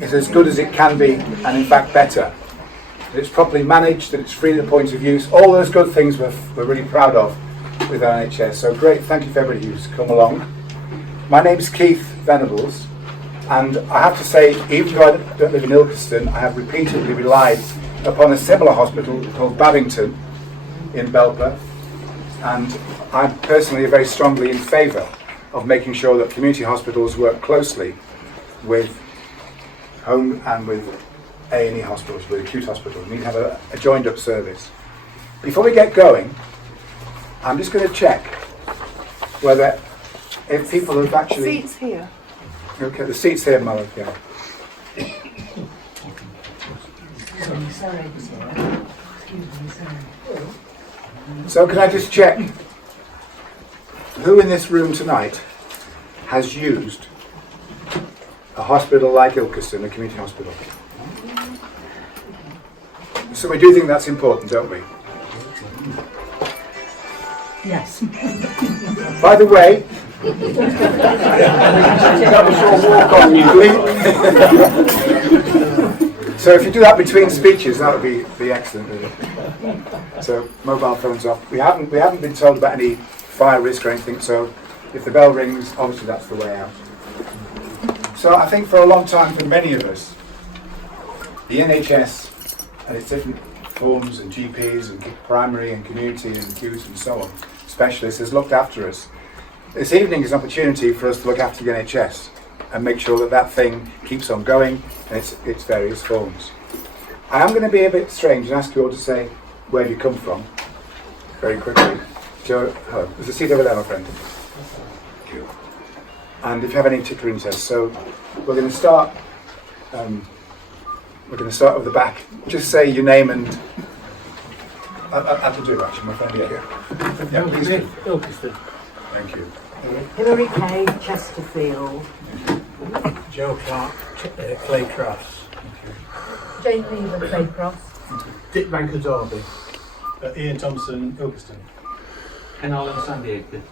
is as good as it can be, and in fact better. That it's properly managed, that it's free at the point of use, all those good things we're really proud of with our NHS. So great, thank you for everybody who's come along. My name's Keith Venables, and I have to say, even though I don't live in Ilkeston, I have repeatedly relied upon a similar hospital called Babington in Belper, and I'm personally very strongly in favour of making sure that community hospitals work closely with home and with A&E hospitals, with acute hospitals. We need to have a joined up service. Before we get going, I'm just going to check whether if people have actually... Seats here. Okay, the seats here, Mother, yeah. So can I just check who in this room tonight has used a hospital like Ilkeston, a community hospital? So we do think that's important, don't we? Yes. By the way, that was your walk on you. So if you do that between speeches, that would be excellent. Really. So mobile phones off. We haven't been told about any fire risk or anything. So if the bell rings, obviously that's the way out. So I think for a long time, for many of us, the NHS and its different forms and GPs and primary and community and acute and so on, specialists, has looked after us. This evening is an opportunity for us to look after the NHS and make sure that that thing keeps on going in its various forms. I am going to be a bit strange and ask you all to say where you come from, very quickly. Joe, hello. There's a seat over there, my friend. Thank you. And if you have any particular interest, so we're going to start. We're going to start with the back. Just say your name and. I'll do actually, my friend. Yeah, please. Ilkeston. Thank you. Hilary Kay, Chesterfield. Joe Clark, Clay Cross. Jane Lever, Clay Cross. Dick Banker, Derby. Ian Thompson, Ilkeston. Ken Allen, San Diego.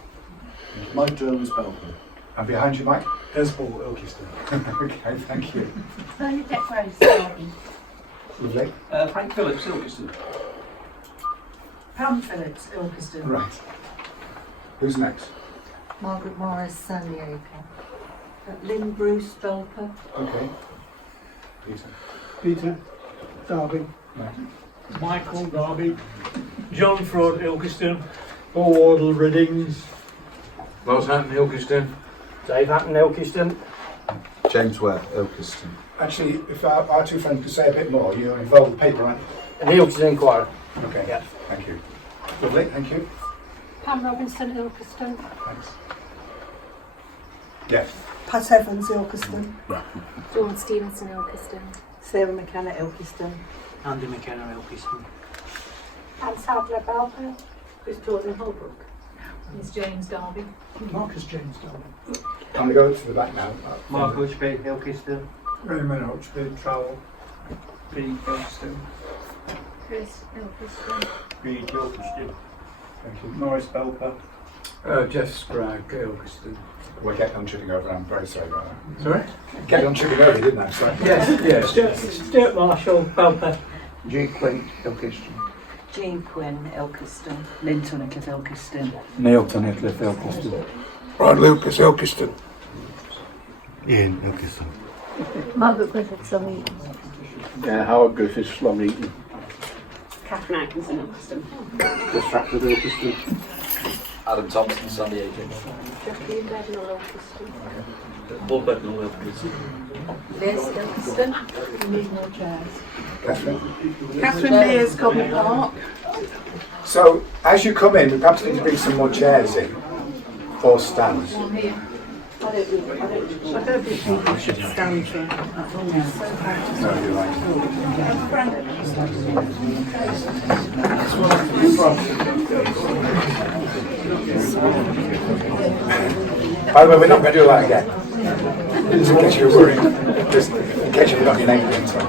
Mike Jones, Belper. And behind you, Mike. Esball, Ilkeston. Okay, thank you. Bernadette Rose, Derby. Lovely. Frank Phillips, Ilkeston. Pam Phillips, Ilkeston. Right. Who's next? Margaret Morris, San Diego. Lynn Bruce, Belper. Okay. Peter. Peter, Derby. Right. Michael, Derby. John Fraud, Ilkeston. Paul Wardle, Riddings. Los Hatton, Ilkeston. Dave Hatton, Ilkeston. James Webb, Ilkeston. Actually, if our two friends could say a bit more, you're involved with the paper, aren't you? And the Ilkeston Inquirer. Okay. Yeah. Thank you. Lovely. Thank you. Pam Robinson, Ilkeston. Thanks. Yes. Pat Evans, Ilkeston. Dawn Stevenson, Ilkeston. Sarah McKenna, Ilkeston. Andy McKenna, Ilkeston. Anne Sadler, Belper. Chris Jordan, Holbrook. Miss James, Derby. Marcus James, Derby. I'm going to go to the back now. Mark Hutchby, Ilkeston. Raymond Hutchby, Trowell. Pete, Ilkeston. Chris, Ilkeston. Reed, Ilkeston. Thank you. Morris, Belper. Jeff Sprague, Ilkeston. We kept on tripping over. I'm very sorry about that. Sorry? Kept on tripping over, didn't I? Sorry. Yes. Stuart Marshall, Belper. G. Quinn, Ilkeston. Jean Quinn, Ilkeston. Lynn Tunnicliffe, Ilkeston. Neil Tunnicliffe, Ilkeston. Ron Lucas, Ilkeston. Ian, Ilkeston. Margaret Griffith, Surrey. Howard Griffiths, Slumneaton. Catherine Atkinson, Ilkeston. Chris Stratford, Ilkeston. Adam Thompson, San Diego. Jacqueline Bednall, Ilkeston. Paul Bednall, Ilkeston. Liz, Ilkeston. We need more chairs. Catherine. Catherine Mears, Cobble Park. So, as you come in, we perhaps need to bring some more chairs in, or stands. I don't think people should stand for that long. It's so hard to No, you're right. By the way, we're not going to do that again. Just in case you were worried. Just in case you forgot your name again. So.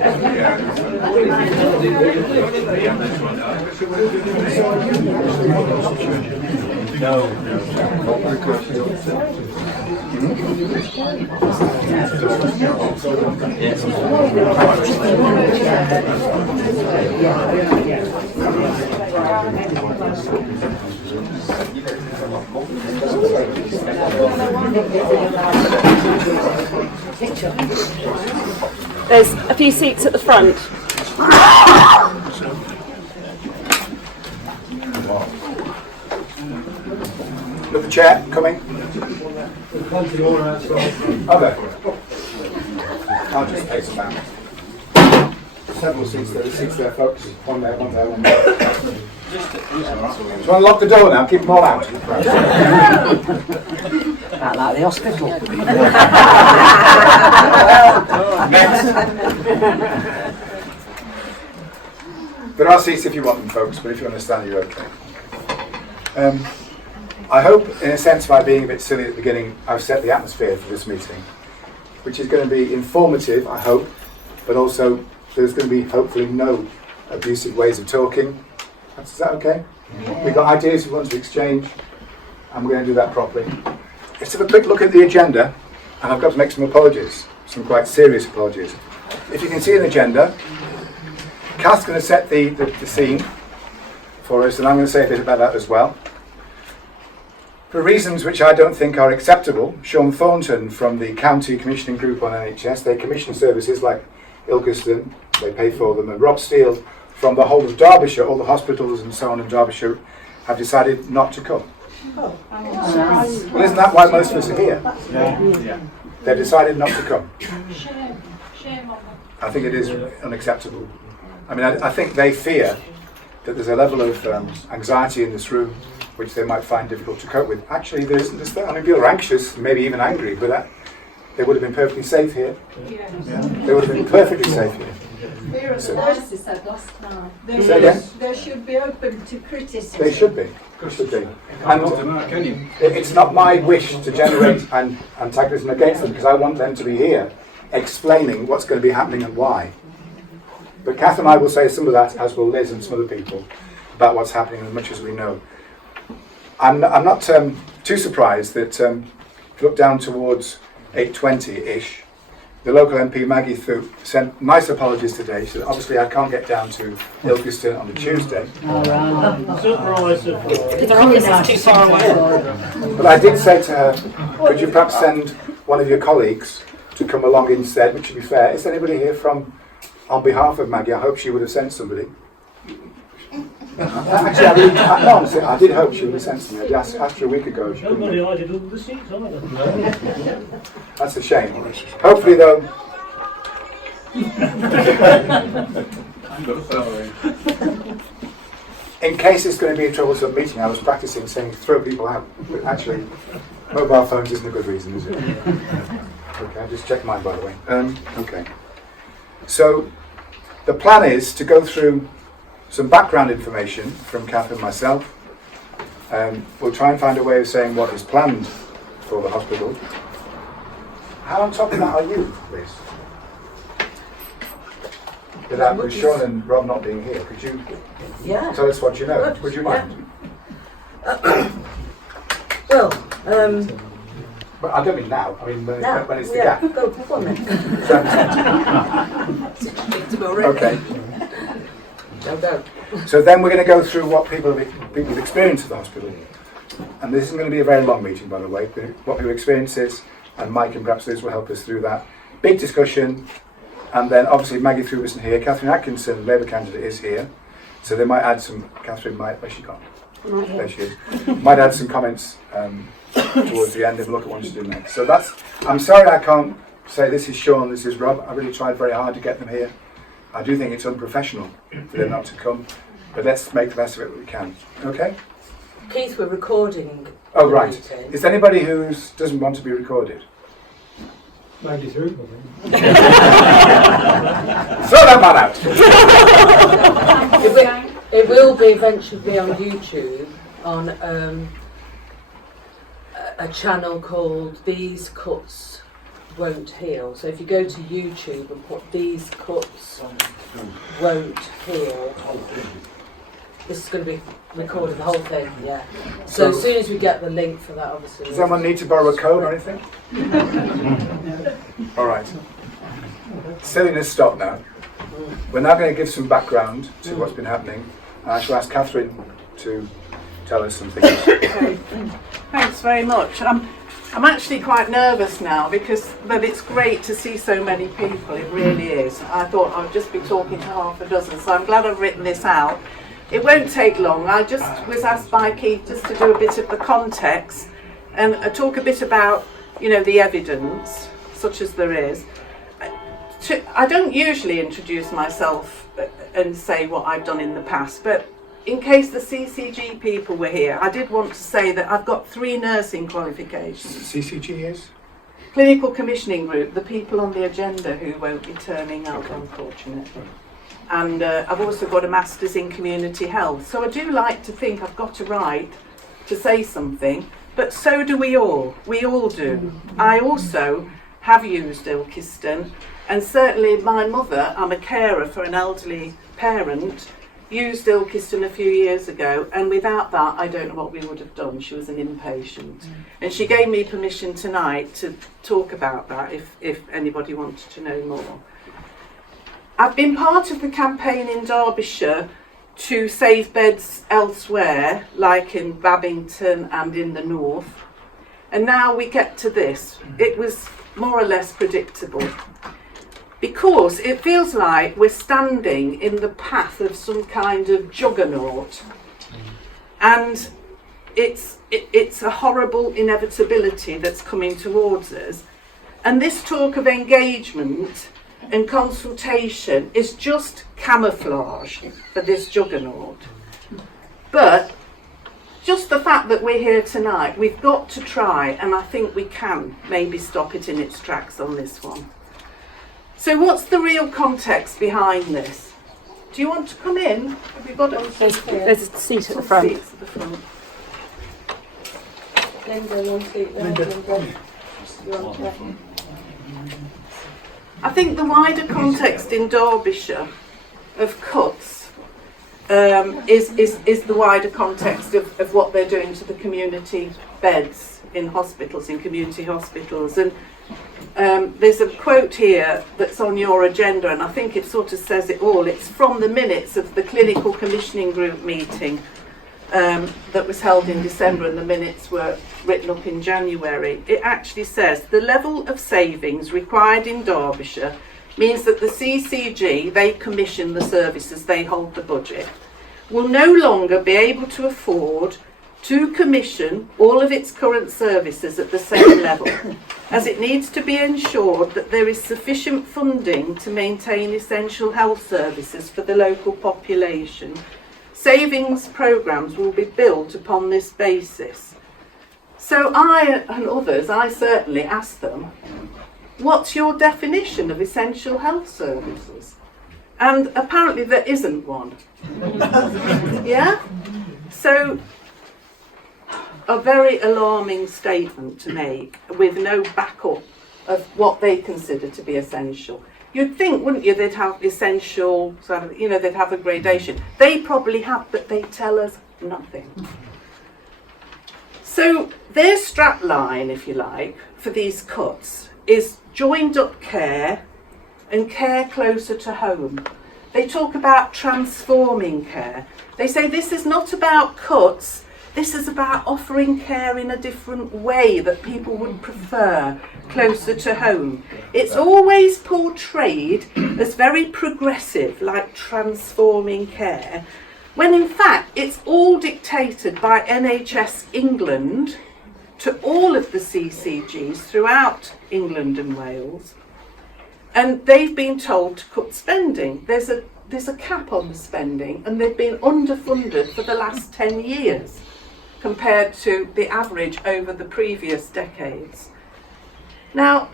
There's a few seats at the front. Look, the chair coming. Okay. I'll just take some back. Several seats there. Seats there, folks. One there, one there, one there. Do you want to lock the door now? Keep them all out. Not like the hospital. There are seats if you want them, folks, but if you understand, you're okay. I hope, in a sense, by being a bit silly at the beginning, I've set the atmosphere for this meeting, which is going to be informative, I hope, but also there's going to be, hopefully, no abusive ways of talking. Is that okay? We've got ideas we want to exchange, and we're going to do that properly. Let's have a quick look at the agenda, and I've got to make some apologies, some quite serious apologies. If you can see an agenda, Kath's going to set the scene for us, and I'm going to say a bit about that as well. For reasons which I don't think are acceptable, Sean Thornton from the County Commissioning Group on NHS, they commission services like Ilkeston, they pay for them, and Rob Steele from the whole of Derbyshire, all the hospitals and so on in Derbyshire, have decided not to come. Well, isn't that why most of us are here? Yeah. They've decided not to come. I think it is unacceptable. I mean, I think they fear that there's a level of anxiety in this room which they might find difficult to cope with. Actually, there isn't this thing. I mean, people are anxious, maybe even angry, but they would have been perfectly safe here. Yeah. They would have been perfectly safe here. They should be open to criticism. They should be. And it's not my wish to generate antagonism against them, because I want them to be here explaining what's going to be happening and why. But Kath and I will say some of that, as will Liz and some other people, about what's happening as much as we know. I'm not too surprised that if you look down towards 8:20-ish, the local MP Maggie Throup sent nice apologies today. She said, obviously I can't get down to Ilkeston on the Tuesday. It's too far away. But I did say to her, could you perhaps send one of your colleagues to come along instead, which would be fair. Is anybody here on behalf of Maggie? I hope she would have sent somebody. Actually, honestly, I did hope she would have sent somebody. I asked her a week ago. Nobody added all the seats, either. That's a shame. Hopefully, though. In case it's going to be a troublesome meeting, I was practicing saying throw people out. But actually, mobile phones isn't a good reason, is it? Okay, I just checked mine, by the way. Okay. So, the plan is to go through some background information from Kath and myself. We'll try and find a way of saying what is planned for the hospital. How on top of that are you, Liz? With Sean and Rob not being here, could you tell us what you know? Would you mind? Well, But I don't mean now, I mean when it's the gap. Go on then. Okay. No doubt. So then we're going to go through what people have experienced at the hospital. And this isn't going to be a very long meeting, by the way. What people experience is, and Mike and perhaps Liz will help us through that. Big discussion. And then obviously Maggie Throup isn't here. Catherine Atkinson, Labour candidate, is here. So they might add some, Catherine might, where's she gone? There she is. Might add some comments towards the end and look at what she's doing next. So I'm sorry I can't say this is Sean, this is Rob. I really tried very hard to get them here. I do think it's unprofessional for them not to come, but let's make the best of it we can. Okay? Keith, we're recording. Oh, right. Is there anybody who doesn't want to be recorded? Maggie Throup, I think. Throw that man out! It will be eventually be on YouTube on a channel called These Cuts Won't Heal. So if you go to YouTube and put These Cuts Won't Heal, this is going to be recorded, the whole thing, yeah. So as soon as we get the link for that, obviously. Does anyone need to borrow a code or anything? All right. Silliness stop now. We're now going to give some background to what's been happening. I shall ask Catherine to tell us some things. Okay. Thanks very much. I'm actually quite nervous now but it's great to see so many people, it really is. I thought I'd just be talking to half a dozen, so I'm glad I've written this out. It won't take long. I just was asked by Keith just to do a bit of the context and talk a bit about, the evidence, such as there is. I don't usually introduce myself and say what I've done in the past, but in case the CCG people were here, I did want to say that I've got 3 nursing qualifications. CCG is? Clinical Commissioning Group, the people on the agenda who won't be turning up, unfortunately. And I've also got a Master's in Community Health. So I do like to think I've got a right to say something, but so do we all. We all do. I also have used Ilkeston, and certainly my mother, I'm a carer for an elderly parent, used Ilkeston a few years ago, and without that I don't know what we would have done. She was an inpatient. And she gave me permission tonight to talk about that if anybody wanted to know more. I've been part of the campaign in Derbyshire to save beds elsewhere, like in Babington and in the north. And now we get to this. It was more or less predictable, because it feels like we're standing in the path of some kind of juggernaut, and it's a horrible inevitability that's coming towards us. And this talk of engagement and consultation is just camouflage for this juggernaut. But just the fact that we're here tonight, we've got to try, and I think we can maybe stop it in its tracks on this one. So what's the real context behind this? Do you want to come in? Have you got a There's a seat at the front. Seats at the front. Linda, one seat there. Linda. You want to I think the wider context in Derbyshire of cuts is the wider context of what they're doing to the community beds in hospitals, in community hospitals. And there's a quote here that's on your agenda, and I think it sort of says it all. It's from the minutes of the Clinical Commissioning Group meeting that was held in December, and the minutes were written up in January. It actually says the level of savings required in Derbyshire means that the CCG, they commission the services, they hold the budget, will no longer be able to afford to commission all of its current services at the same level, as it needs to be ensured that there is sufficient funding to maintain essential health services for the local population. Savings programmes will be built upon this basis. So I and others, I certainly asked them, what's your definition of essential health services? And apparently there isn't one. Yeah? So, a very alarming statement to make with no backup of what they consider to be essential. You'd think, wouldn't you, they'd have essential, they'd have a gradation. They probably have, but they tell us nothing. So their strap line, if you like, for these cuts is joined up care and care closer to home. They talk about transforming care. They say this is not about cuts, this is about offering care in a different way that people would prefer, closer to home. It's always portrayed as very progressive, like transforming care, when in fact it's all dictated by NHS England to all of the CCGs throughout England and Wales. And they've been told to cut spending. There's a cap on the spending, and they've been underfunded for the last 10 years. Compared to the average over the previous decades. Now,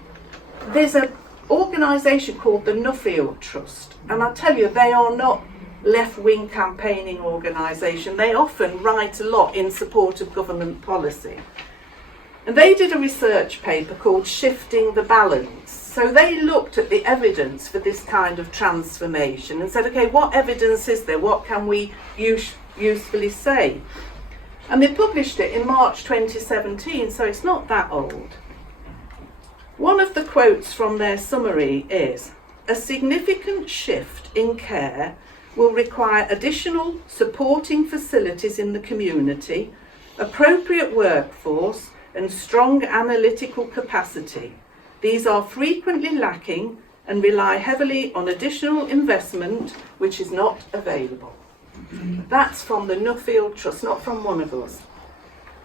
there's an organisation called the Nuffield Trust, and I tell you, they are not left-wing campaigning organisation. They often write a lot in support of government policy. And they did a research paper called Shifting the Balance. So they looked at the evidence for this kind of transformation and said, okay, what evidence is there? What can we use usefully say. And they published it in March 2017, so it's not that old. One of the quotes from their summary is, "A significant shift in care will require additional supporting facilities in the community, appropriate workforce and strong analytical capacity. These are frequently lacking and rely heavily on additional investment which is not available." That's from the Nuffield Trust, not from one of us.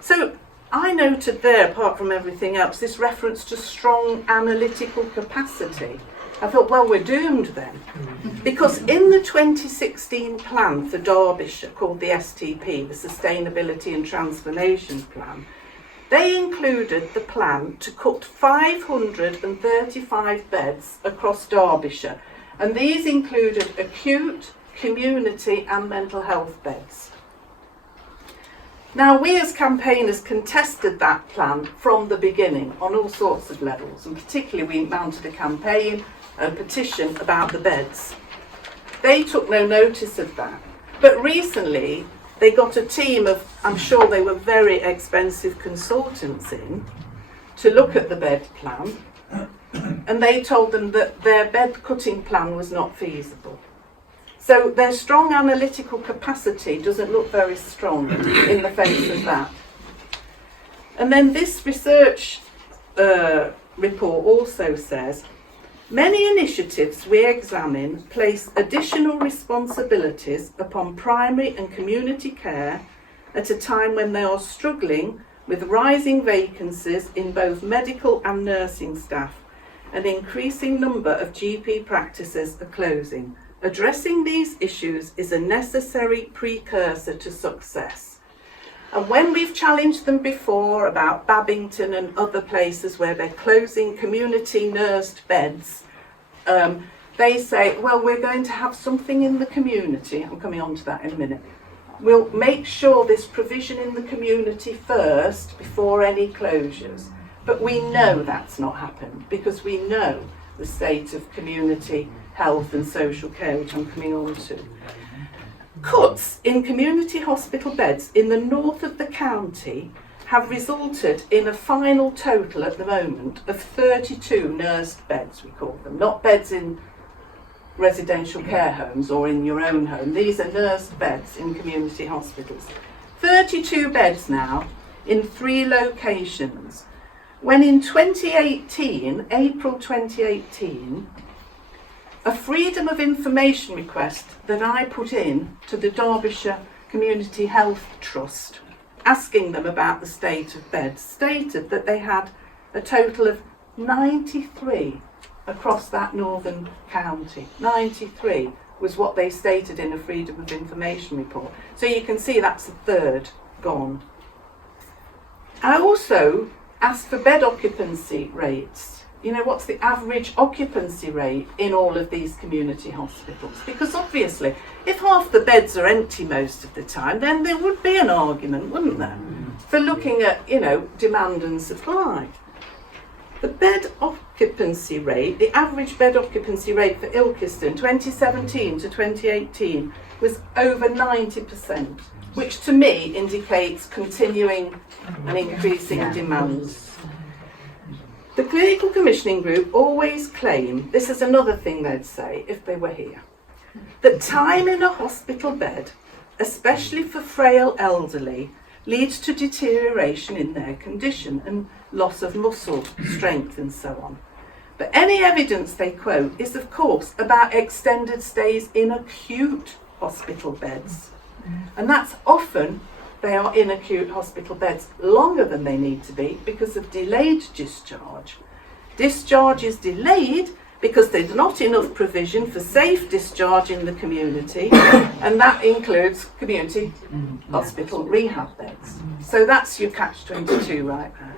So I noted there, apart from everything else, this reference to strong analytical capacity. I thought, well, we're doomed then. Because in the 2016 plan for Derbyshire, called the STP, the Sustainability and Transformation Plan, they included the plan to cut 535 beds across Derbyshire. And these included acute, community and mental health beds. Now, we as campaigners contested that plan from the beginning on all sorts of levels, and particularly we mounted a campaign, a petition about the beds. They took no notice of that. But recently, they got a team of, I'm sure they were very expensive consultants in, to look at the bed plan, and they told them that their bed cutting plan was not feasible. So their strong analytical capacity doesn't look very strong in the face of that. And then this research report also says, "Many initiatives we examine place additional responsibilities upon primary and community care at a time when they are struggling with rising vacancies in both medical and nursing staff. An increasing number of GP practices are closing. Addressing these issues is a necessary precursor to success." And when we've challenged them before about Babington and other places where they're closing community nursed beds, they say, well, we're going to have something in the community. I'm coming on to that in a minute. We'll make sure this provision in the community first before any closures. But we know that's not happened because we know the state of community health and social care, which I'm coming on to. Cuts in community hospital beds in the north of the county have resulted in a final total at the moment of 32 nursed beds, we call them, not beds in residential care homes or in your own home. These are nursed beds in community hospitals. 32 beds now in 3 locations. When in 2018, April 2018, a freedom of information request that I put in to the Derbyshire Community Health Trust, asking them about the state of beds, stated that they had a total of 93 across that northern county. 93 was what they stated in a freedom of information report. So you can see that's a third gone. I also asked for bed occupancy rates. You know, what's the average occupancy rate in all of these community hospitals? Because obviously, if half the beds are empty most of the time, then there would be an argument, wouldn't there, for looking at, you know, demand and supply. The bed occupancy rate, the average bed occupancy rate for Ilkeston 2017 to 2018 was over 90%, which to me indicates continuing and increasing demand. The Clinical Commissioning Group always claim, this is another thing they'd say if they were here, that time in a hospital bed, especially for frail elderly, leads to deterioration in their condition and loss of muscle strength and so on. But any evidence they quote is, of course, about extended stays in acute hospital beds. And that's often they are in acute hospital beds longer than they need to be because of delayed discharge. Discharge is delayed because there's not enough provision for safe discharge in the community, and that includes community hospital rehab beds. So that's your catch-22 right there.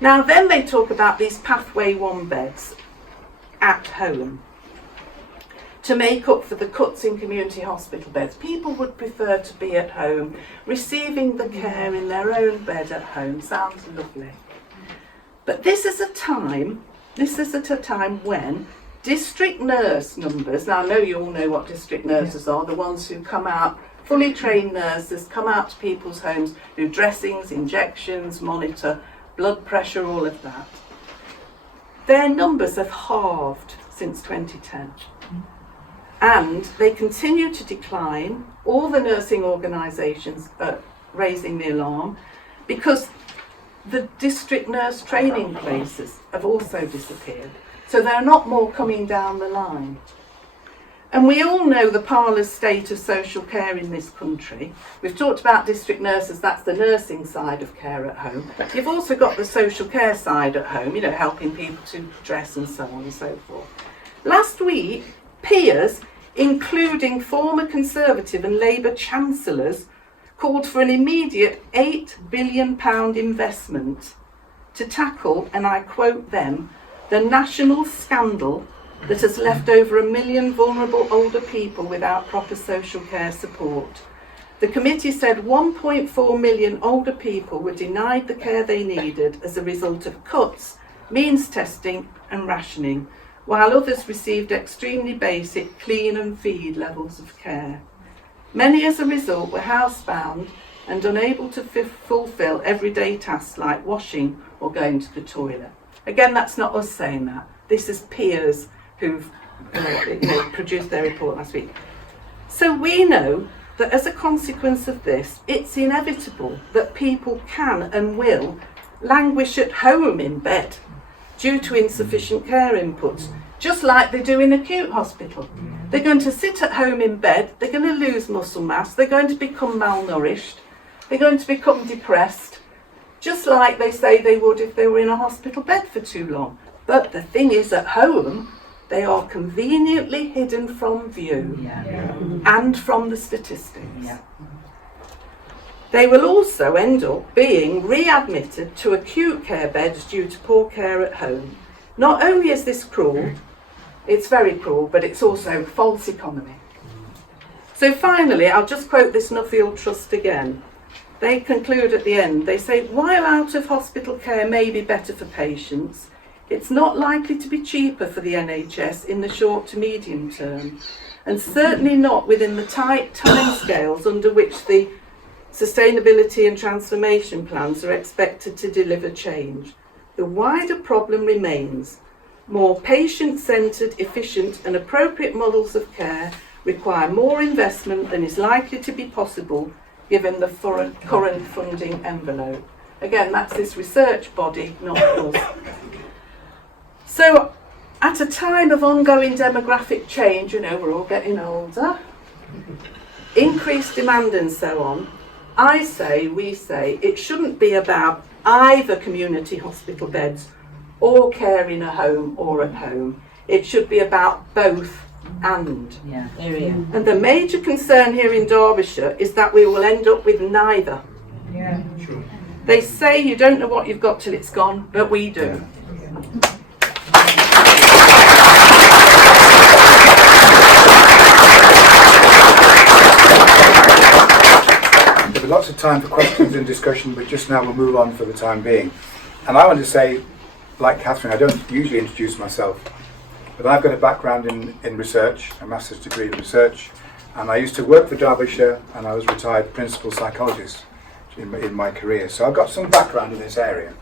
Now then they talk about these pathway 1 beds at home to make up for the cuts in community hospital beds. People would prefer to be at home, receiving the care in their own bed at home. Sounds lovely. But this is at a time when district nurse numbers, now I know you all know what district nurses are, the ones who come out fully trained nurses come out to people's homes, do dressings, injections, monitor blood pressure, all of that. Their numbers have halved since 2010. And they continue to decline. All the nursing organisations are raising the alarm because the district nurse training places have also disappeared. So there are not more coming down the line. And we all know the parlous state of social care in this country. We've talked about district nurses, that's the nursing side of care at home. You've also got the social care side at home, you know, helping people to dress and so on and so forth. Last week, peers, including former Conservative and Labour chancellors, called for an immediate £8 billion investment to tackle, and I quote them, the national scandal that has left over 1 million vulnerable older people without proper social care support. The committee said 1.4 million older people were denied the care they needed as a result of cuts, means testing and rationing, while others received extremely basic clean and feed levels of care. Many as a result were housebound and unable to fulfil everyday tasks like washing or going to the toilet. Again, that's not us saying that. This is peers who've produced their report last week. So we know that as a consequence of this, it's inevitable that people can and will languish at home in bed due to insufficient care inputs, just like they do in acute hospital. They're going to sit at home in bed, they're going to lose muscle mass, they're going to become malnourished, they're going to become depressed, just like they say they would if they were in a hospital bed for too long. But the thing is, at home, they are conveniently hidden from view and from the statistics. They will also end up being readmitted to acute care beds due to poor care at home. Not only is this cruel, it's very cruel, but it's also false economy. So finally, I'll just quote this Nuffield Trust again. They conclude at the end, they say, while out of hospital care may be better for patients, it's not likely to be cheaper for the NHS in the short to medium term, and certainly not within the tight timescales under which the sustainability and transformation plans are expected to deliver change. The wider problem remains. More patient-centred, efficient and appropriate models of care require more investment than is likely to be possible given the current funding envelope. Again, that's this research body, not us. So, at a time of ongoing demographic change, you know, we're all getting older, increased demand and so on, we say, it shouldn't be about either community hospital beds or care in a home or at home. It should be about both and. And the major concern here in Derbyshire is that we will end up with neither. They say you don't know what you've got till it's gone, but we do. Lots of time for questions and discussion, but just now we'll move on for the time being. And I want to say, like Catherine, I don't usually introduce myself, but I've got a background in research, a master's degree in research, and I used to work for Derbyshire, and I was a retired principal psychologist in my career. So I've got some background in this area.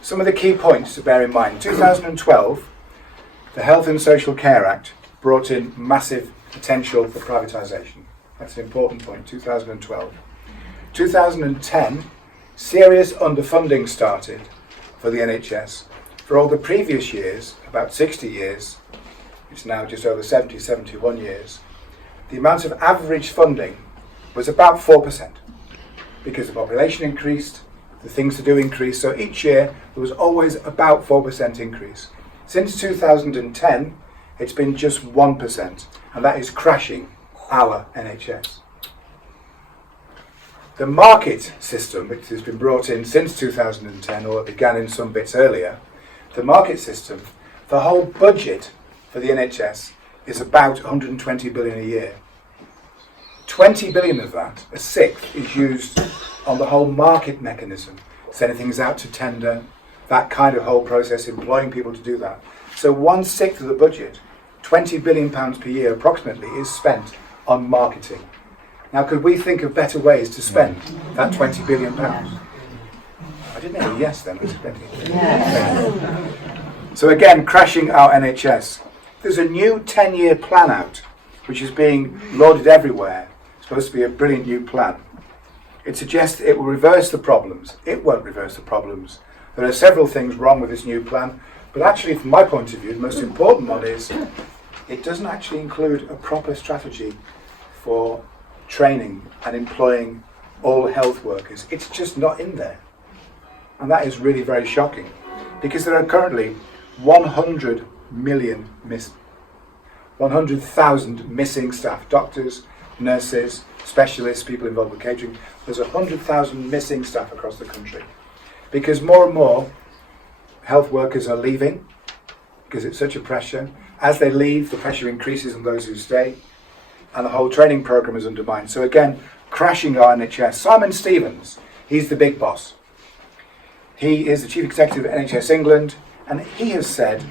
Some of the key points to bear in mind. In 2012, the Health and Social Care Act brought in massive potential for privatisation. That's an important point, 2012. 2010, serious underfunding started for the NHS. For all the previous years, about 60 years, it's now just over 70, 71 years, the amount of average funding was about 4%. Because the population increased, the things to do increased, so each year there was always about 4% increase. Since 2010, it's been just 1%, and that is crashing our NHS. The market system, which has been brought in since 2010, or it began in some bits earlier, the market system, the whole budget for the NHS is about 120 billion a year. 20 billion of that, a sixth, is used on the whole market mechanism, sending things out to tender, that kind of whole process, employing people to do that. So 1/6 of the budget, £20 billion per year approximately, is spent on marketing. Now, could we think of better ways to spend that £20 billion? I didn't hear a yes then, was it plenty? Yeah. So again, crashing our NHS. There's a new 10-year plan out, which is being lauded everywhere. It's supposed to be a brilliant new plan. It suggests it will reverse the problems. It won't reverse the problems. There are several things wrong with this new plan, but actually, from my point of view, the most important one is it doesn't actually include a proper strategy for training and employing all health workers. It's just not in there. And that is really very shocking, because there are currently 100,000 missing staff, doctors, nurses, specialists, people involved with catering. There's 100,000 missing staff across the country, because more and more health workers are leaving because it's such a pressure. As they leave, the pressure increases on those who stay, and the whole training programme is undermined. So again, crashing our NHS. Simon Stevens, he's the big boss. He is the Chief Executive of NHS England, and he has said,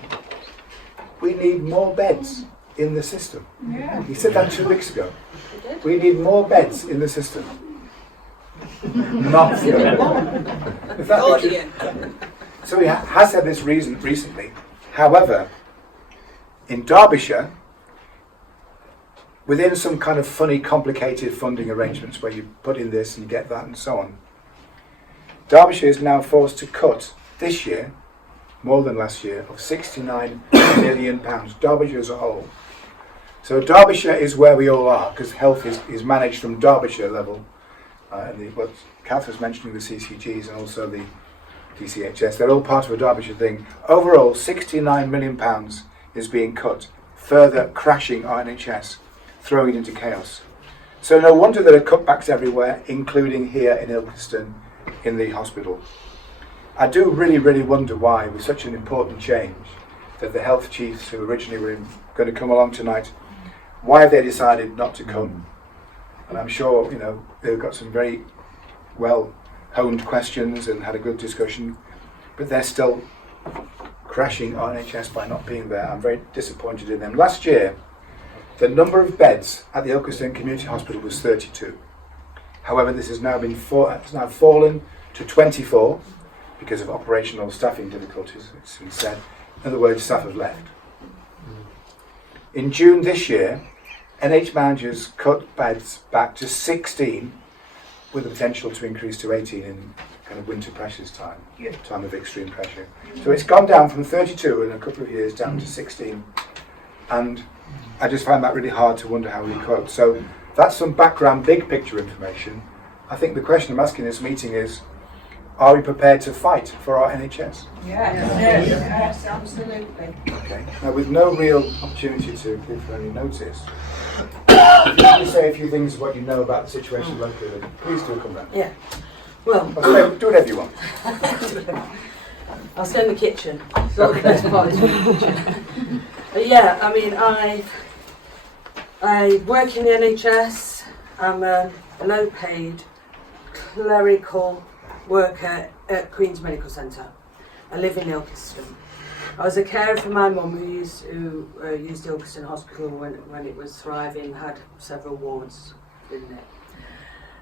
we need more beds in the system. Yeah. He said that 2 weeks ago. We need more beds in the system. Not So he has said this recently. However, in Derbyshire, within some kind of funny, complicated funding arrangements where you put in this and you get that and so on, Derbyshire is now forced to cut this year, more than last year, of £69 million, Derbyshire as a whole. So Derbyshire is where we all are, because health is managed from Derbyshire level. What Kath was mentioning, the CCGs and also the DCHS, they're all part of a Derbyshire thing. Overall, £69 million is being cut, further crashing our NHS, throwing it into chaos. So no wonder there are cutbacks everywhere, including here in Ilkeston, in the hospital. I do really wonder why, with such an important change, that the health chiefs who originally were going to come along tonight, why have they decided not to come? And I'm sure, they've got some very well-honed questions and had a good discussion, but they're still crashing our NHS by not being there. I'm very disappointed in them. Last year, the number of beds at the Ilkeston Community Hospital was 32. However, this has now fallen to 24 because of operational staffing difficulties, it's been said. In other words, staff have left. In June this year, NH managers cut beds back to 16 with the potential to increase to 18 in kind of winter pressures time of extreme pressure. So it's gone down from 32 in a couple of years down to 16. And I just find that really hard to wonder how we cope. So that's some background, big picture information. I think the question I'm asking this meeting is, are we prepared to fight for our NHS? Yes, absolutely. Okay. Now, with no real opportunity to give any notice, if you could say a few things what you know about the situation locally, then please do come round. Yeah. Well, do whatever you want. I'll stay in the kitchen. It's not the best part is in the kitchen. But yeah, I mean, I work in the NHS. I'm a low-paid clerical worker at Queen's Medical Centre. I live in Ilkeston. I was a carer for my mum who used Ilkeston Hospital when it was thriving, had several wards in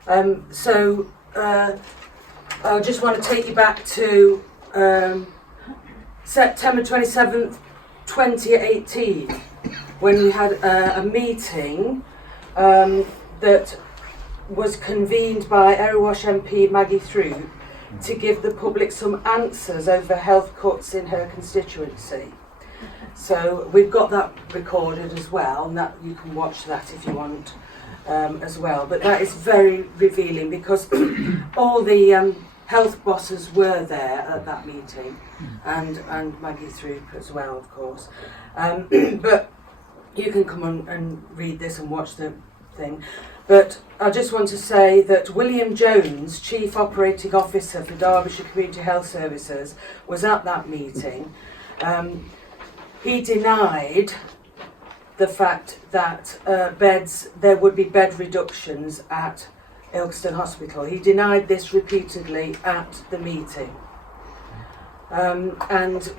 it. So I just want to take you back to September 27th, 2018, when we had a meeting that was convened by Local MP Maggie Throup to give the public some answers over health cuts in her constituency. So we've got that recorded as well, and that you can watch that if you want as well. But that is very revealing, because all the health bosses were there at that meeting, and Maggie Throup as well, of course. But you can come on and read this and watch the thing. But I just want to say that William Jones, Chief Operating Officer for Derbyshire Community Health Services, was at that meeting. He denied the fact that there would be bed reductions at Ilkeston Hospital. He denied this repeatedly at the meeting. And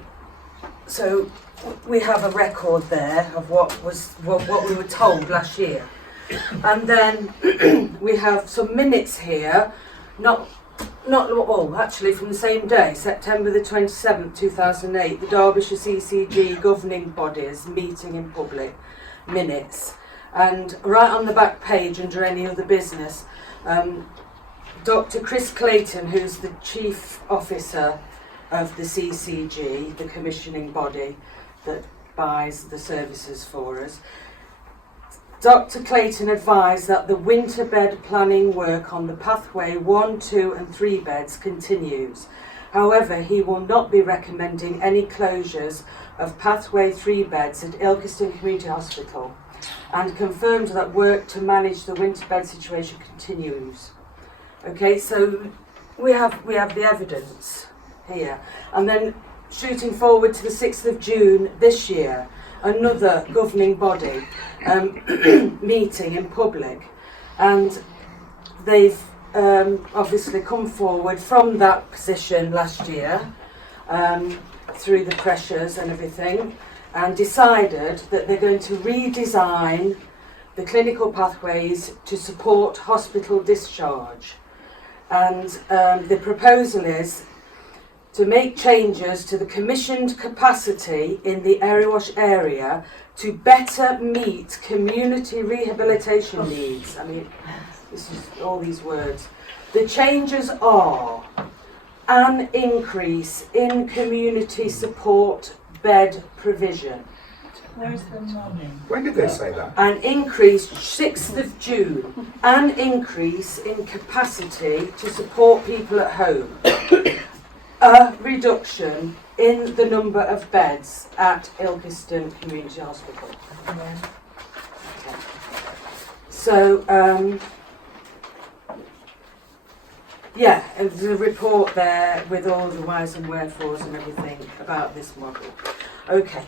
so we have a record there of what we were told last year. And then we have some minutes here, actually from the same day, September the 27th, 2008, the Derbyshire CCG governing bodies meeting in public minutes. And right on the back page, under any other business, Dr. Chris Clayton, who's the Chief Officer of the CCG, the commissioning body that buys the services for us, Dr. Clayton advised that the winter bed planning work on the pathway 1, 2 and 3 beds continues. However, he will not be recommending any closures of pathway 3 beds at Ilkeston Community Hospital, and confirmed that work to manage the winter bed situation continues. Okay, so we have the evidence here. And then shooting forward to the 6th of June this year, another governing body meeting in public, and they've obviously come forward from that position last year through the pressures and everything, and decided that they're going to redesign the clinical pathways to support hospital discharge. And the proposal is to make changes to the commissioned capacity in the Erewash area to better meet community rehabilitation needs. I mean, this is all these words. The changes are an increase in community support bed provision. Where's the money? When did they say that? An increase, 6th of June, an increase in capacity to support people at home. A reduction in the number of beds at Ilkeston Community Hospital. Okay. So, yeah, there's a report there with all the whys and wherefores and everything about this model. Okay.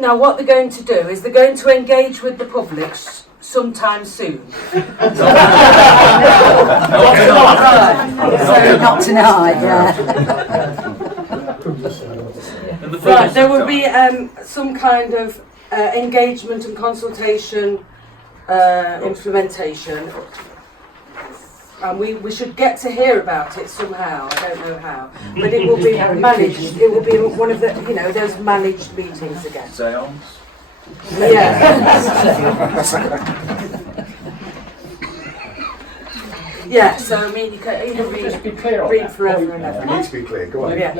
Now what they're going to do is they're going to engage with the public sometime soon. Not tonight, yeah. Right, there will be some kind of engagement and consultation implementation. And we should get to hear about it somehow. I don't know how, but it will be managed. It will be one of the, those managed meetings again. Seance? Yeah. Yeah. So I mean, you can Just be clear on read that. forever and It ever. needs to be clear. Go on. Yeah.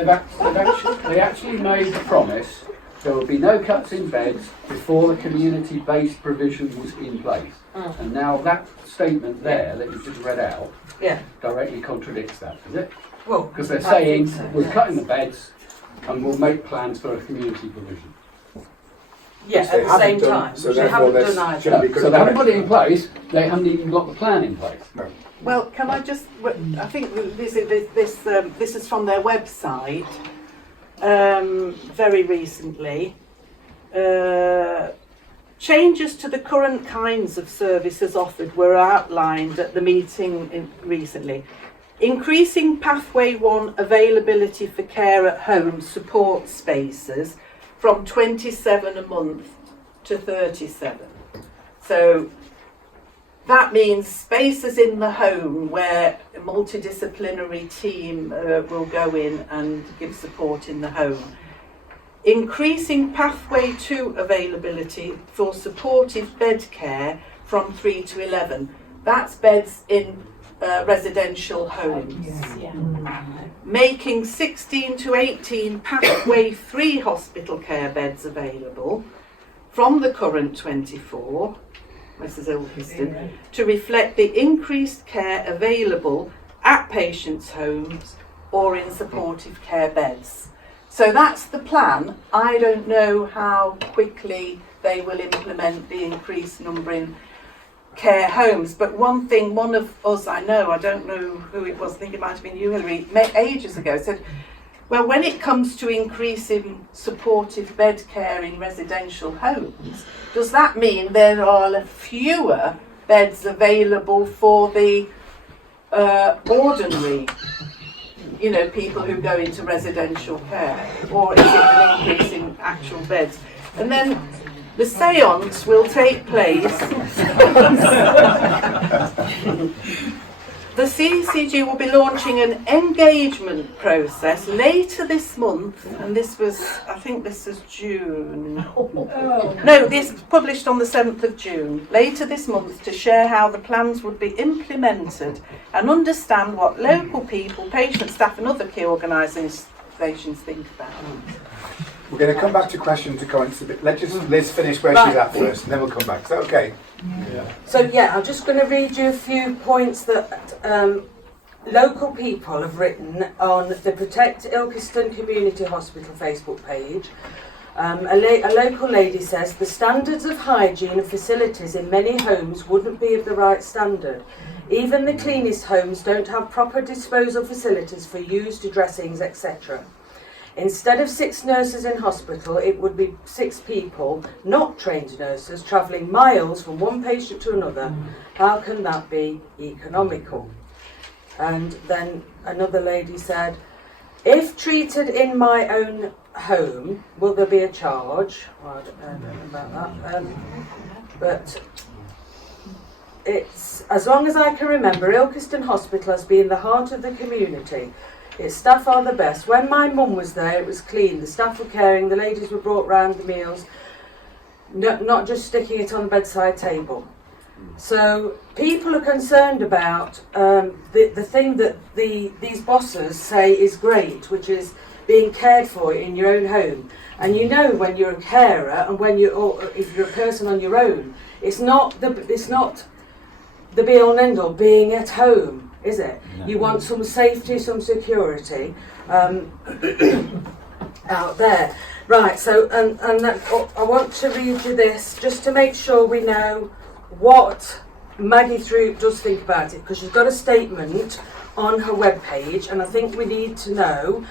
They actually made the promise there will be no cuts in beds before the community-based provision was in place. And now that statement there that you've just read out Yeah. directly contradicts that, is it? Well, Because they're I saying think so, we're yeah. cutting the beds and we'll make plans for a community provision. Yeah, They at the same haven't done- time. so Which they therefore haven't there's- done either. shouldn't be So they haven't put it in correct. place, they haven't even got the plan in place. Well, can I just? I think this is from their website. Very recently, changes to the current kinds of services offered were outlined at the meeting recently. Increasing Pathway 1 availability for care at home support spaces from 27 a month to 37. So that means spaces in the home where a multidisciplinary team will go in and give support in the home. Increasing Pathway 2 availability for supportive bed care from 3 to 11. That's beds in residential homes. Making 16 to 18 Pathway 3 hospital care beds available from the current 24, Mrs. Ilkeston, to reflect the increased care available at patients' homes or in supportive care beds. So that's the plan. I don't know how quickly they will implement the increased number in care homes, but one thing, one of us I know, I don't know who it was, I think it might have been you, Hilary, ages ago, said, well, when it comes to increasing supportive bed care in residential homes, does that mean there are fewer beds available for the ordinary, people who go into residential care, or is it an increase in actual beds? And then The séance will take place. The CCG will be launching an engagement process later this month, and this was, I think this is June. No, this was published on the 7th of June. Later this month, to share how the plans would be implemented and understand what local people, patients, staff and other key organisations think about it. We're going to come back to questions and comments a bit. Let's just Liz finish where she's at first, and then we'll come back. Is that okay? So yeah, I'm just going to read you a few points that local people have written on the Protect Ilkeston Community Hospital Facebook page. A local lady says the standards of hygiene and facilities in many homes wouldn't be of the right standard. Even the cleanest homes don't have proper disposal facilities for used dressings, etc. Instead of 6 nurses in hospital, it would be 6 people, not trained nurses, travelling miles from one patient to another. How can that be economical? And then another lady said, if treated in my own home, will there be a charge? Well, I don't know about that. But it's, as long as I can remember, Ilkeston Hospital has been the heart of the community. Its staff are the best. When my mum was there, it was clean. The staff were caring. The ladies were brought round the meals, not just sticking it on the bedside table. So people are concerned about the thing that these bosses say is great, which is being cared for in your own home. And you know, when you're a carer and if you're a person on your own, it's not the be all and end all being at home, is it? No. You want some safety, some security out there. Right, so and I want to read you this just to make sure we know what Maggie Throup does think about it, because she's got a statement on her webpage, and I think we need to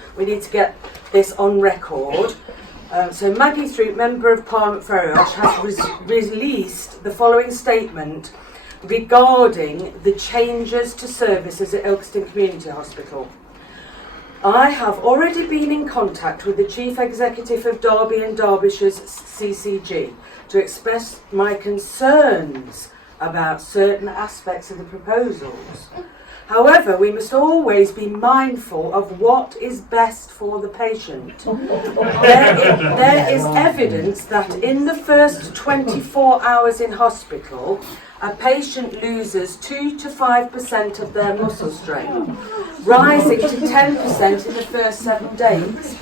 get this on record. So Maggie Throup, Member of Parliament for Errosh, has released the following statement regarding the changes to services at Ilkeston Community Hospital. I have already been in contact with the Chief Executive of Derby and Derbyshire's CCG to express my concerns about certain aspects of the proposals. However, we must always be mindful of what is best for the patient. There is evidence that in the first 24 hours in hospital, a patient loses 2 to 5% of their muscle strength, rising to 10% in the first 7 days.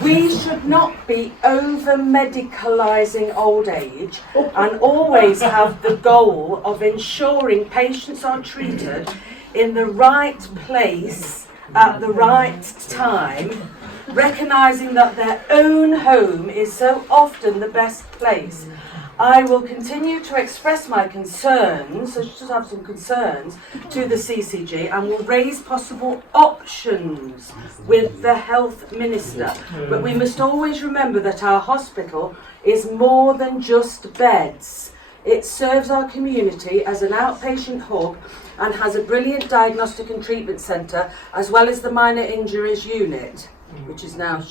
We should not be over-medicalising old age and always have the goal of ensuring patients are treated in the right place at the right time, recognising that their own home is so often the best place. I will continue to express my concerns, so she does have some concerns, to the CCG, and will raise possible options with the Health Minister. But we must always remember that our hospital is more than just beds. It serves our community as an outpatient hub and has a brilliant diagnostic and treatment centre, as well as the minor injuries unit, which is now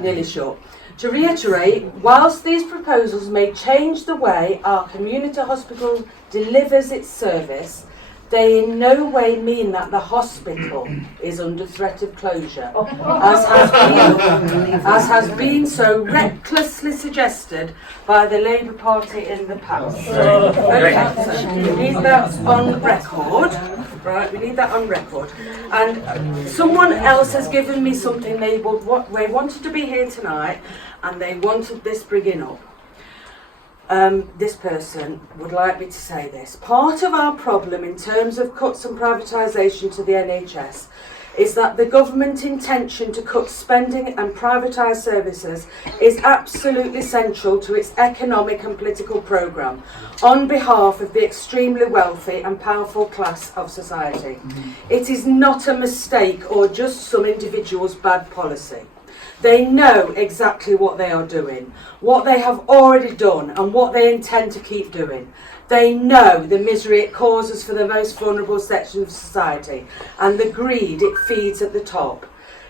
nearly short. To reiterate, whilst these proposals may change the way our community hospital delivers its service, they in no way mean that the hospital is under threat of closure, as has been so recklessly suggested by the Labour Party in the past. Okay, so we need that on record. Right, we need that on record. And someone else has given me something they wanted to be here tonight, and they wanted this bringing up. This person would like me to say this. Part of our problem in terms of cuts and privatisation to the NHS is that the government intention to cut spending and privatise services is absolutely central to its economic and political programme on behalf of the extremely wealthy and powerful class of society. It is not a mistake or just some individual's bad policy. They know exactly what they are doing, what they have already done, and what they intend to keep doing. They know the misery it causes for the most vulnerable section of society and the greed it feeds at the top.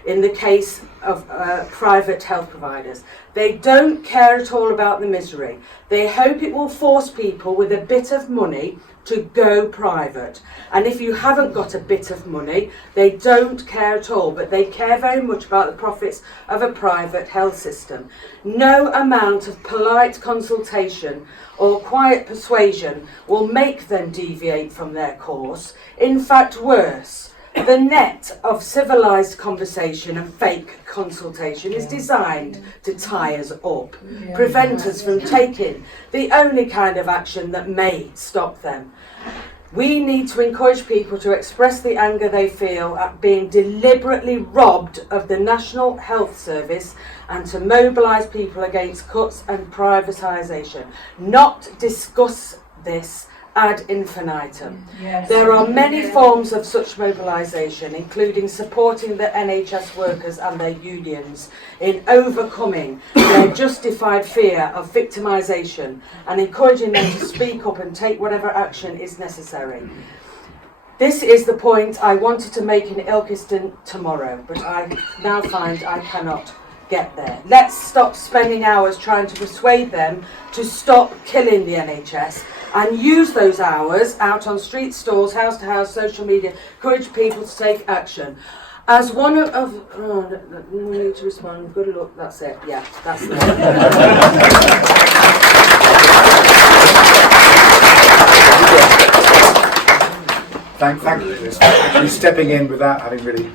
in the case of private health providers. They don't care at all about the misery. They hope it will force people with a bit of money to go private. And if you haven't got a bit of money, they don't care at all, but they care very much about the profits of a private health system. No amount of polite consultation or quiet persuasion will make them deviate from their course. In fact, worse. The net of civilised conversation and fake consultation is designed to tie us up, prevent us from taking the only kind of action that may stop them. We need to encourage people to express the anger they feel at being deliberately robbed of the National Health Service and to mobilise people against cuts and privatisation, not discuss this ad infinitum. Yes. There are many forms of such mobilisation, including supporting the NHS workers and their unions in overcoming their justified fear of victimisation and encouraging them to speak up and take whatever action is necessary. This is the point I wanted to make in Ilkeston tomorrow, but I now find I cannot get there. Let's stop spending hours trying to persuade them to stop killing the NHS and use those hours out on street stalls, house to house, social media, encourage people to take action. As one we need to respond, good luck, that's it, yeah, that's it. Thank you for this. Actually stepping in without having really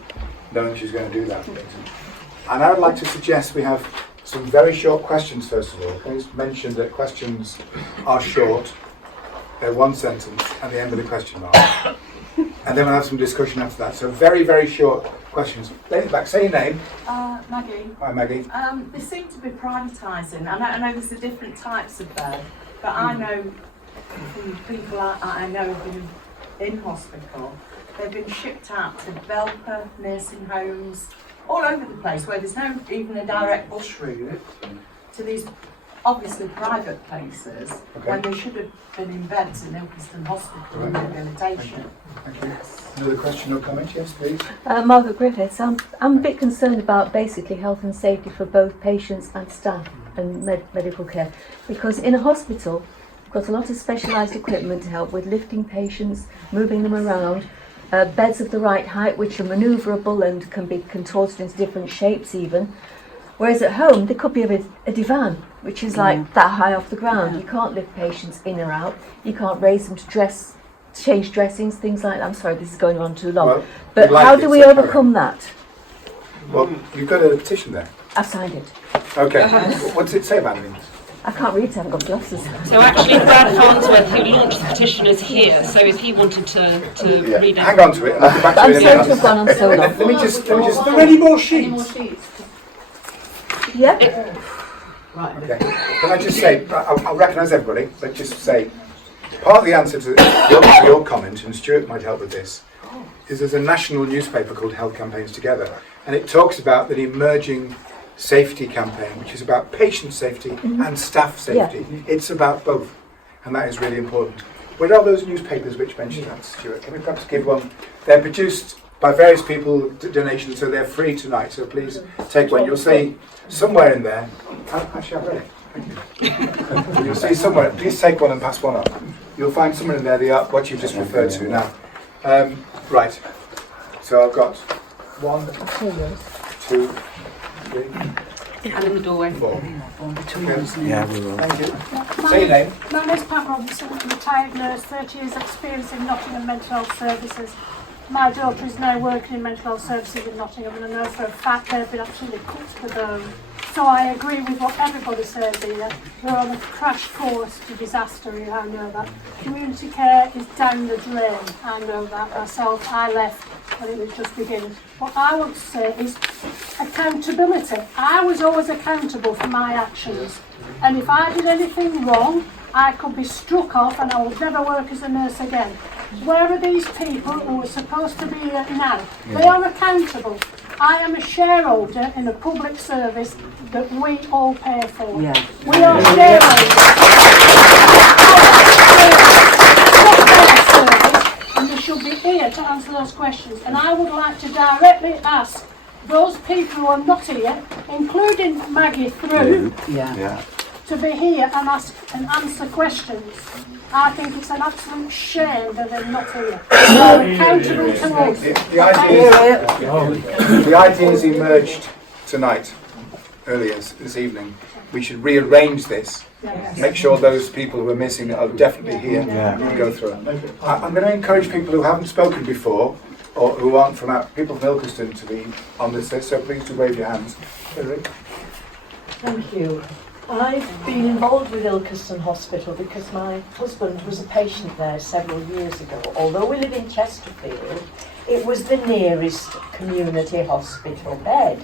known she was going to do that. And I would like to suggest we have some very short questions first of all. Please mention that questions are short. They're one sentence at the end of the question mark. And then we'll have some discussion after that. So very, very short questions. Lady back, say your name. Maggie. Hi Maggie. They seem to be privatising. I know there's the different types of bed, but I know from people I know who've been in hospital, they've been shipped out to Belper nursing homes, all over the place where there's no even a direct bus route to these obviously private places when they should have been in beds in Ilkeston Hospital in rehabilitation. Thank you. Another question or comment? Yes, please. Margaret Griffiths. I'm a bit concerned about basically health and safety for both patients and staff and medical care, because in a hospital we've got a lot of specialised equipment to help with lifting patients, moving them around, beds of the right height which are manoeuvrable and can be contorted into different shapes even. Whereas at home, there could be a divan, which is like that high off the ground. You can't lift patients in or out. You can't raise them to change dressings, things like that. I'm sorry, this is going on too long. Well, but how do we overcome that? Well, you've got a petition there. I've signed it. Okay. What does it say about it? I can't read it, I haven't got glasses. So actually Brad Farnsworth, who launched the petition, is here, so if he wanted to read it. Hang on to it and I'll come back to I'm it in a sorry minute. to have gone on so long. Let me just... Are there any more sheets? Yeah. Right. Okay. Can I just say, I'll recognise everybody, but just say, part of the answer to your comment, and Stuart might help with this, is there's a national newspaper called Health Campaigns Together, and it talks about the emerging safety campaign, which is about patient safety and staff safety. Yeah. It's about both, and that is really important. Where are those newspapers which mention that, Stuart? Can we perhaps give one? They're produced by various people, donations, so they're free tonight, so please take one. You'll see somewhere in there, actually I've read it, thank you. You'll see somewhere, please take one and pass one up. You'll find somewhere in there what you've just referred to now. Right, so I've got 1, 2, 3, And in the doorway. 4. Yeah, we will. Thank you. Say your name. My name's Pat Robinson, I'm a retired nurse, 30 years experience in Nottingham mental health services. My daughter is now working in mental health services in Nottingham, and I know for a fact they've been absolutely cooked to the bone. So I agree with what everybody says here. We're on a crash course to disaster here, I know that. Community care is down the drain, I know that myself. I left when it was just beginning. What I want to say is accountability. I was always accountable for my actions, and if I did anything wrong, I could be struck off and I would never work as a nurse again. Where are these people who are supposed to be here now? They are accountable. I am a shareholder in a public service that we all pay for. Yeah. We are shareholders. And they should be here to answer those questions. And I would like to directly ask those who are not here, including Maggie Throup, Yeah. to be here and ask and answer questions. I think it's an absolute shame that they're not here. They're accountable to us. The ideas emerged tonight, earlier this evening. We should rearrange this. Make sure those people who are missing are definitely here and go through it. I'm going to encourage people who haven't spoken before or who aren't from people from Ilkeston to be on this list, so please do wave your hands. Thank you. I've been involved with Ilkeston Hospital because my husband was a patient there several years ago. Although we live in Chesterfield, it was the nearest community hospital bed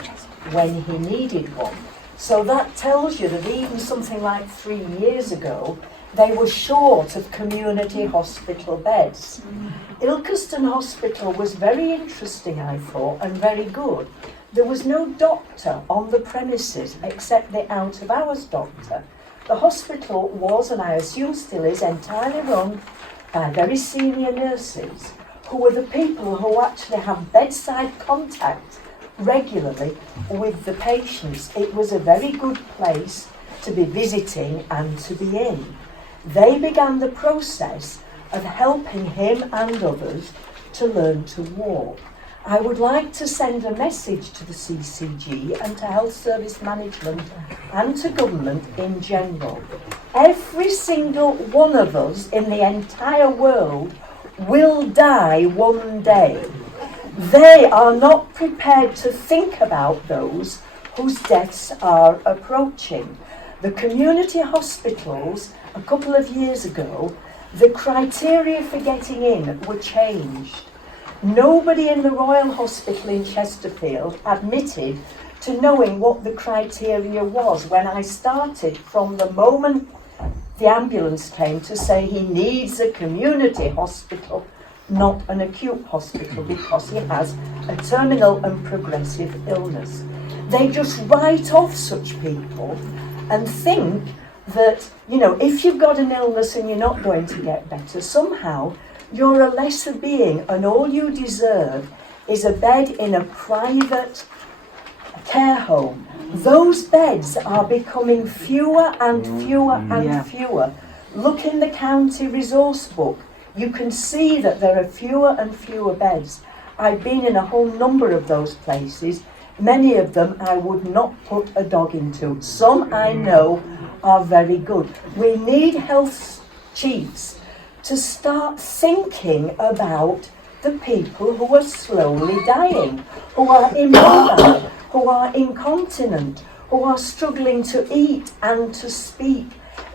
when he needed one. So that tells you that even something like 3 years ago, they were short of community hospital beds. Ilkeston Hospital was very interesting, I thought, and very good. There was no doctor on the premises except the out-of-hours doctor. The hospital was, and I assume still is, entirely run by very senior nurses who were the people who actually have bedside contact regularly with the patients. It was a very good place to be visiting and to be in. They began the process of helping him and others to learn to walk. I would like to send a message to the CCG and to Health Service Management and to government in general. Every single one of us in the entire world will die one day. They are not prepared to think about those whose deaths are approaching. The community hospitals, a couple of years ago, the criteria for getting in were changed. Nobody in the Royal Hospital in Chesterfield admitted to knowing what the criteria was when I started, from the moment the ambulance came, to say he needs a community hospital, not an acute hospital, because he has a terminal and progressive illness. They just write off such people and think that, you know, if you've got an illness and you're not going to get better, somehow you're a lesser being and all you deserve is a bed in a private care home. Those beds are becoming fewer and fewer and fewer. Look in the county resource book. You can see that there are fewer and fewer beds. I've been in a whole number of those places. Many of them I would not put a dog into. Some I know are very good. We need health chiefs to start thinking about the people who are slowly dying, who are immobile, who are incontinent, who are struggling to eat and to speak.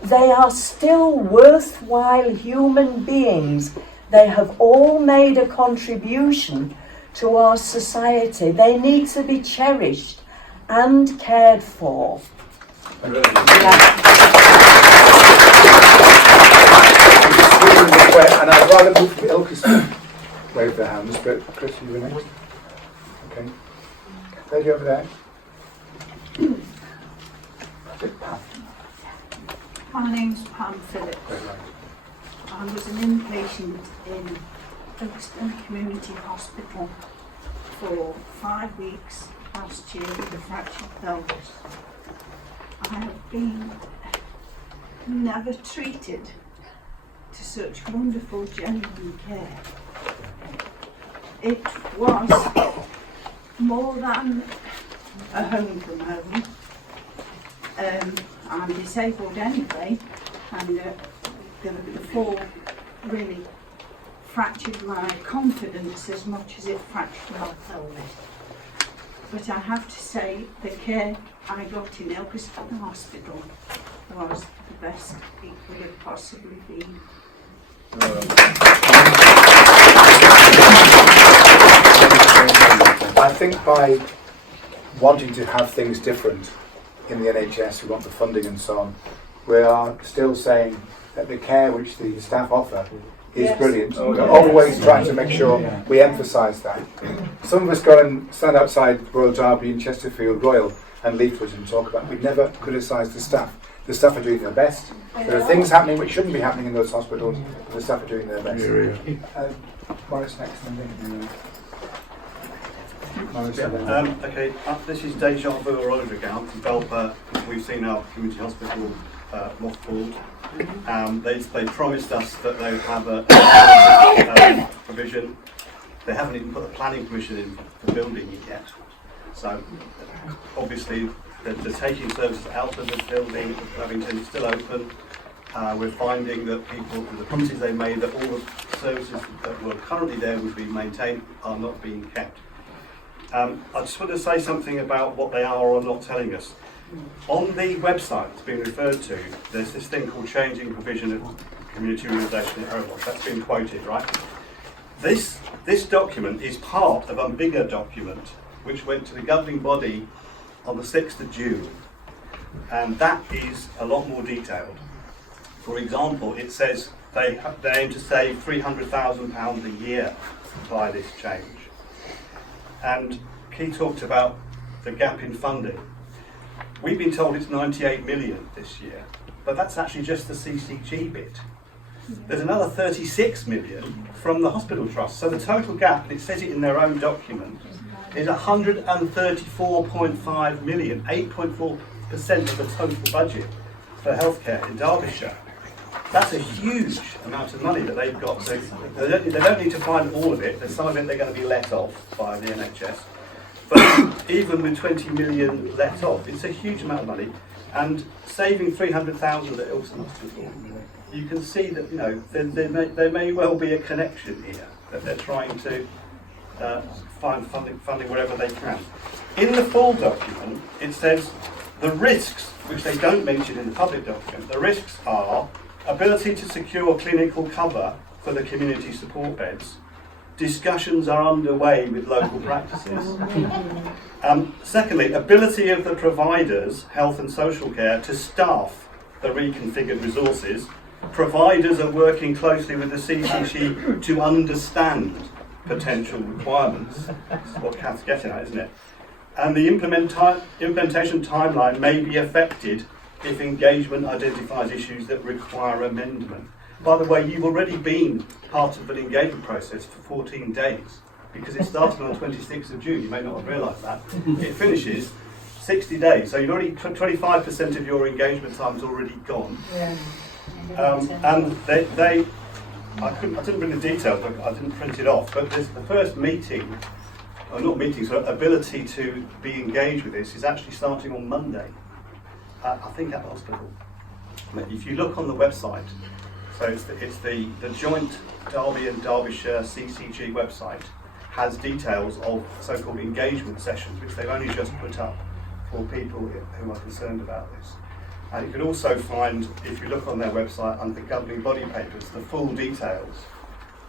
They are still worthwhile human beings. They have all made a contribution to our society. They need to be cherished and cared for. And I'd rather move to Ilkeston. Wave their hands, but Chris, you were next. Okay. Lady over there. My name's Pam Phillips. I was an inpatient in Ilkeston Community Hospital for 5 weeks last year with a fractured pelvis. I have been never treated to such wonderful, genuine care. It was more than a home from home. I'm disabled anyway, and the fall really fractured my confidence as much as it fractured my pelvis. But I have to say, the care I got in Ilkeston Hospital was the best it could have possibly been. I think by wanting to have things different in the NHS, we want the funding and so on, we are still saying that the care which the staff offer is brilliant. We're always trying to make sure we emphasise that. Some of us go and stand outside Royal Derby in Chesterfield Royal and leaflet and talk about it. We never criticise the staff. The staff are doing their best. There are things happening which shouldn't be happening in those hospitals, but the staff are doing their best. Morris next. Okay, this is deja vu all over again. From Belper, we've seen our community hospital mothballed. They promised us that they would have a provision. They haven't even put the planning permission in for building it yet. So obviously they're taking services out of the building. Lavington is still open. We're finding that the promises they made that all the services that were currently there would be maintained are not being kept. I just want to say something about what they are or not telling us. On the website that's been referred to, there's this thing called Changing Provision of Community Realisation at Aerobox. That's been quoted, right? This document is part of a bigger document which went to the governing body on the 6th of June. And that is a lot more detailed. For example, it says they aim to save £300,000 a year by this change. And Key talked about the gap in funding. We've been told it's 98 million this year, but that's actually just the CCG bit. There's another 36 million from the hospital trust. So the total gap, and it says it in their own document, is 134.5 million, 8.4% of the total budget for healthcare in Derbyshire. That's a huge amount of money that they've got. So they don't need to find all of it. There's some of it they're going to be let off by the NHS. But even with 20 million let off, it's a huge amount of money. And saving 300,000 at Ilkeston Hospital, you can see that there may well be a connection here, that they're trying to find funding wherever they can. In the full document, it says the risks, which they don't mention in the public document, the risks are ability to secure clinical cover for the community support beds. Discussions are underway with local practices. Secondly, ability of the providers, health and social care, to staff the reconfigured resources. Providers are working closely with the CCG to understand potential requirements. That's what Kath's getting at, isn't it? And the implementation timeline may be affected if engagement identifies issues that require amendment. By the way, you've already been part of an engagement process for 14 days because it started on the 26th of June. You may not have realised that. It finishes 60 days. So you've already 25% of your engagement time is already gone. Yeah. And I didn't bring the details, but I didn't print it off. But there's the first meeting, or not meetings, but ability to be engaged with this is actually starting on Monday. I think at the hospital. If you look on the website, so it's the joint Derby and Derbyshire CCG website has details of so-called engagement sessions, which they've only just put up for people who are concerned about this. And you can also find, if you look on their website under the governing body papers, the full details,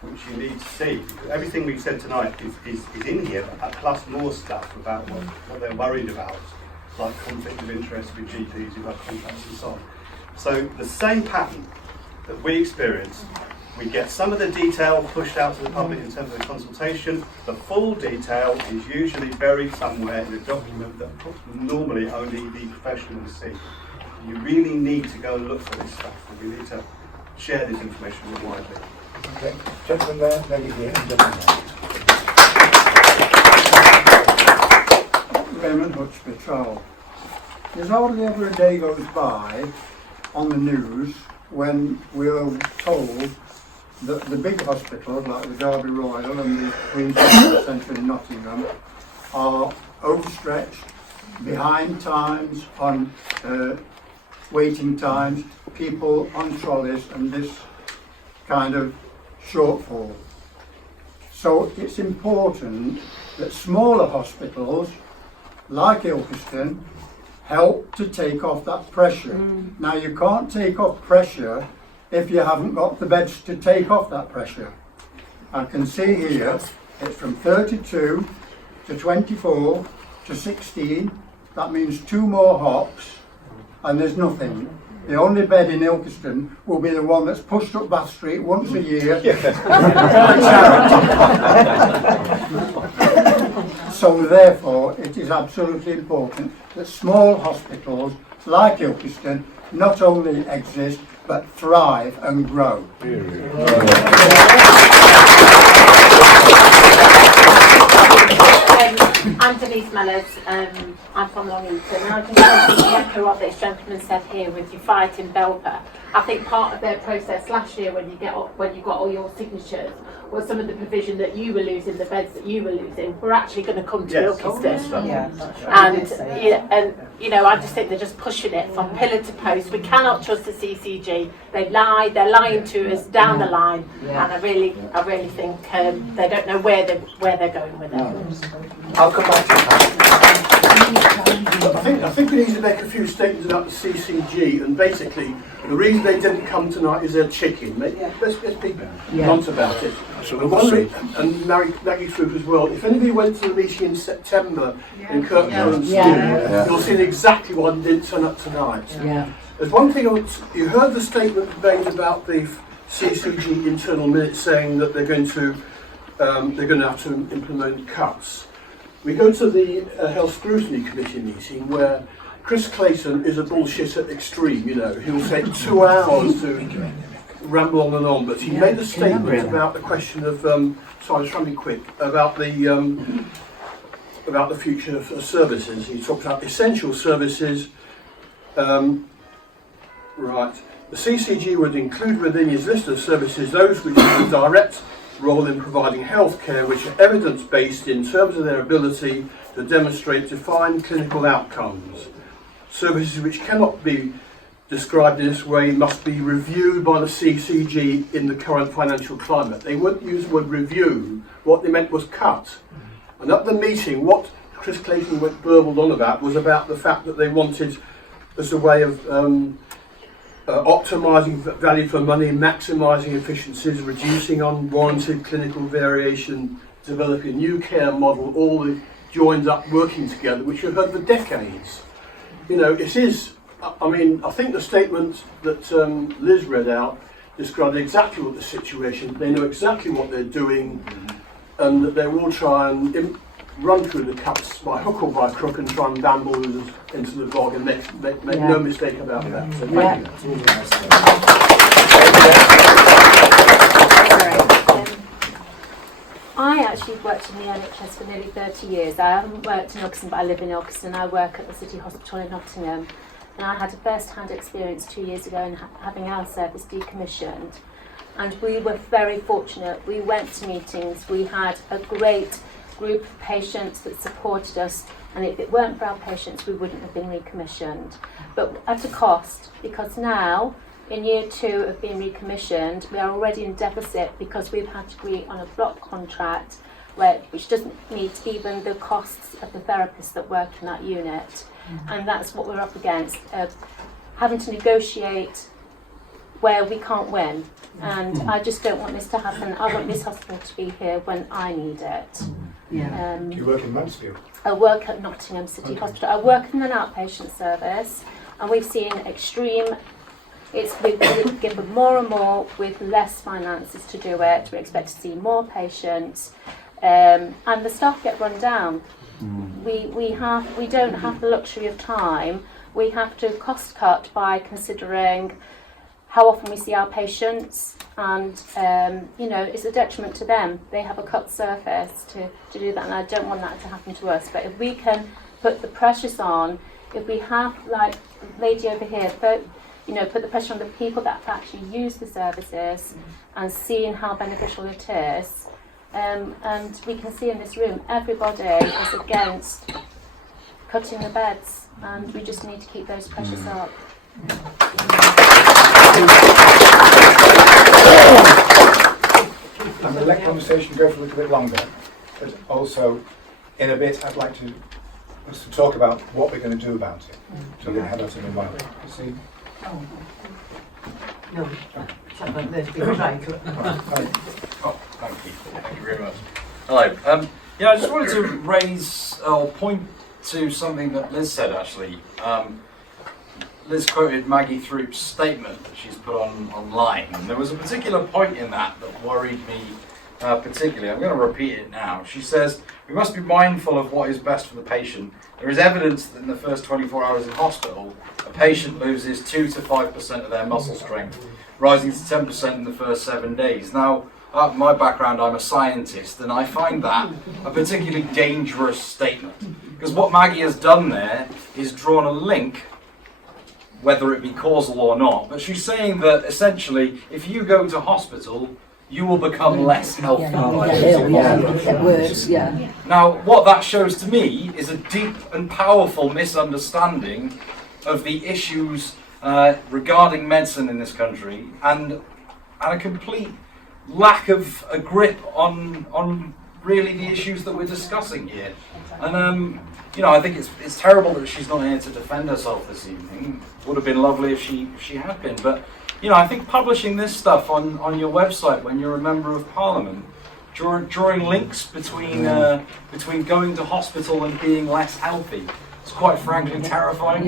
which you need to see. Everything we've said tonight is in here, plus more stuff about what they're worried about, like conflict of interest with GPs who have contracts and so on. So the same pattern that we experience, we get some of the detail pushed out to the public in terms of the consultation. The full detail is usually buried somewhere in a document that normally only the professionals see. You really need to go and look for this stuff, and we need to share this information more widely. Okay, gentlemen there, lady here, and gentlemen there. Raymond Hutchby, Trowell. There's hardly ever a day goes by on the news when we're told that the big hospitals like the Derby Royal and the Queen's Hospital Centre in Nottingham are overstretched, behind times, on waiting times, people on trolleys, and this kind of shortfall. So it's important that smaller hospitals like Ilkeston help to take off that pressure. Now you can't take off pressure if you haven't got the beds to take off that pressure. I can see here it's from 32 to 24 to 16. That means 2 more hops and there's nothing. The only bed in Ilkeston will be the one that's pushed up Bath Street once a year. So therefore it is absolutely important that small hospitals like Ilkeston not only exist but thrive and grow. I'm Denise Mellors, I'm from Long Eaton, and I just want to echo what this gentleman said here with your fight in Belper. I think part of their process last year when you got all your signatures was some of the provision that you were losing, the beds that you were losing, were actually going to come to Ilkeston. And you know, I just think they're just pushing it from pillar to post. We cannot trust the CCG. They lie. They're lying to us down the line, and I really think they don't know where they're going with it. I'll come back to that. I think we need to make a few statements about the CCG, and basically the reason they didn't come tonight is they're chicken. Let's be blunt about it. And Maggie Throup as well. If anybody went to the meeting in September in Kirkland School, you'll see exactly why they didn't turn up tonight. There's one thing, you heard the statement made about the CCG internal minutes saying that they're going to have to implement cuts. We go to the Health Scrutiny Committee meeting where Chris Clayton is a bullshitter extreme, you know. He'll take 2 hours to ramble on and on, but he made a statement about the question of, sorry, trying to be quick, about the future of services. He talked about essential services. Right. The CCG would include within his list of services those which have a direct role in providing healthcare which are evidence-based in terms of their ability to demonstrate defined clinical outcomes. Services which cannot be described in this way must be reviewed by the CCG in the current financial climate. They wouldn't use the word review. What they meant was cut. And at the meeting, what Chris Clayton burbled on about was about the fact that they wanted, as a way of optimising value for money, maximising efficiencies, reducing unwarranted clinical variation, developing a new care model, all joined up working together, which we've heard for decades. You know, it is, I mean, I think the statement that Liz read out described exactly what the situation, they know exactly what they're doing, and that they will try and run through the cuts by hook or by crook and try and bamboozle us into the bog and make no mistake about that. So thank you. I actually worked in the NHS for nearly 30 years. I haven't worked in Ilkeston, but I live in Ilkeston. I work at the City Hospital in Nottingham. And I had a first-hand experience 2 years ago in having our service decommissioned. And we were very fortunate. We went to meetings. We had a great group of patients that supported us, and if it weren't for our patients we wouldn't have been recommissioned, but at a cost, because now in year 2 of being recommissioned we are already in deficit because we've had to agree on a block contract which doesn't meet even the costs of the therapists that work in that unit, and that's what we're up against, having to negotiate where we can't win, and I just don't want this to happen. I want this hospital to be here when I need it. Do you work in Mansfield? I work at Nottingham City Hospital. I work in an outpatient service, and we've seen extreme. We've been given more and more with less finances to do it. We expect to see more patients, and the staff get run down. We don't have the luxury of time. We have to cost cut by considering how often we see our patients, and you know, it's a detriment to them. They have a cut surface to do that, and I don't want that to happen to us. But if we can put the pressures on, if we have, like the lady over here, put the pressure on the people that actually use the services and seeing how beneficial it is, and we can see in this room, everybody is against cutting the beds, and we just need to keep those pressures up. I'm going to let conversation go for a little bit longer, but also in a bit I'd like us to talk about what we're going to do about it. So I'm going to have that in mind. See? No, thank you very much. Hello. I just wanted to raise or point to something that Liz said actually. Liz quoted Maggie Throup's statement that she's put online, and there was a particular point in that worried me particularly. I'm going to repeat it now. She says, "We must be mindful of what is best for the patient. There is evidence that in the first 24 hours in hospital, a patient loses 2 to 5% of their muscle strength, rising to 10% in the first 7 days." Now, my background, I'm a scientist, and I find that a particularly dangerous statement. Because what Maggie has done there is drawn a link, whether it be causal or not, but she's saying that essentially, if you go to hospital, you will become less healthy. Now, what that shows to me is a deep and powerful misunderstanding of the issues regarding medicine in this country, and a complete lack of a grip on really the issues that we're discussing here. And I think it's terrible that she's not here to defend herself this evening. Would have been lovely if she had been, but I think publishing this stuff on your website when you're a member of Parliament, drawing links between going to hospital and being less healthy, it's quite frankly terrifying.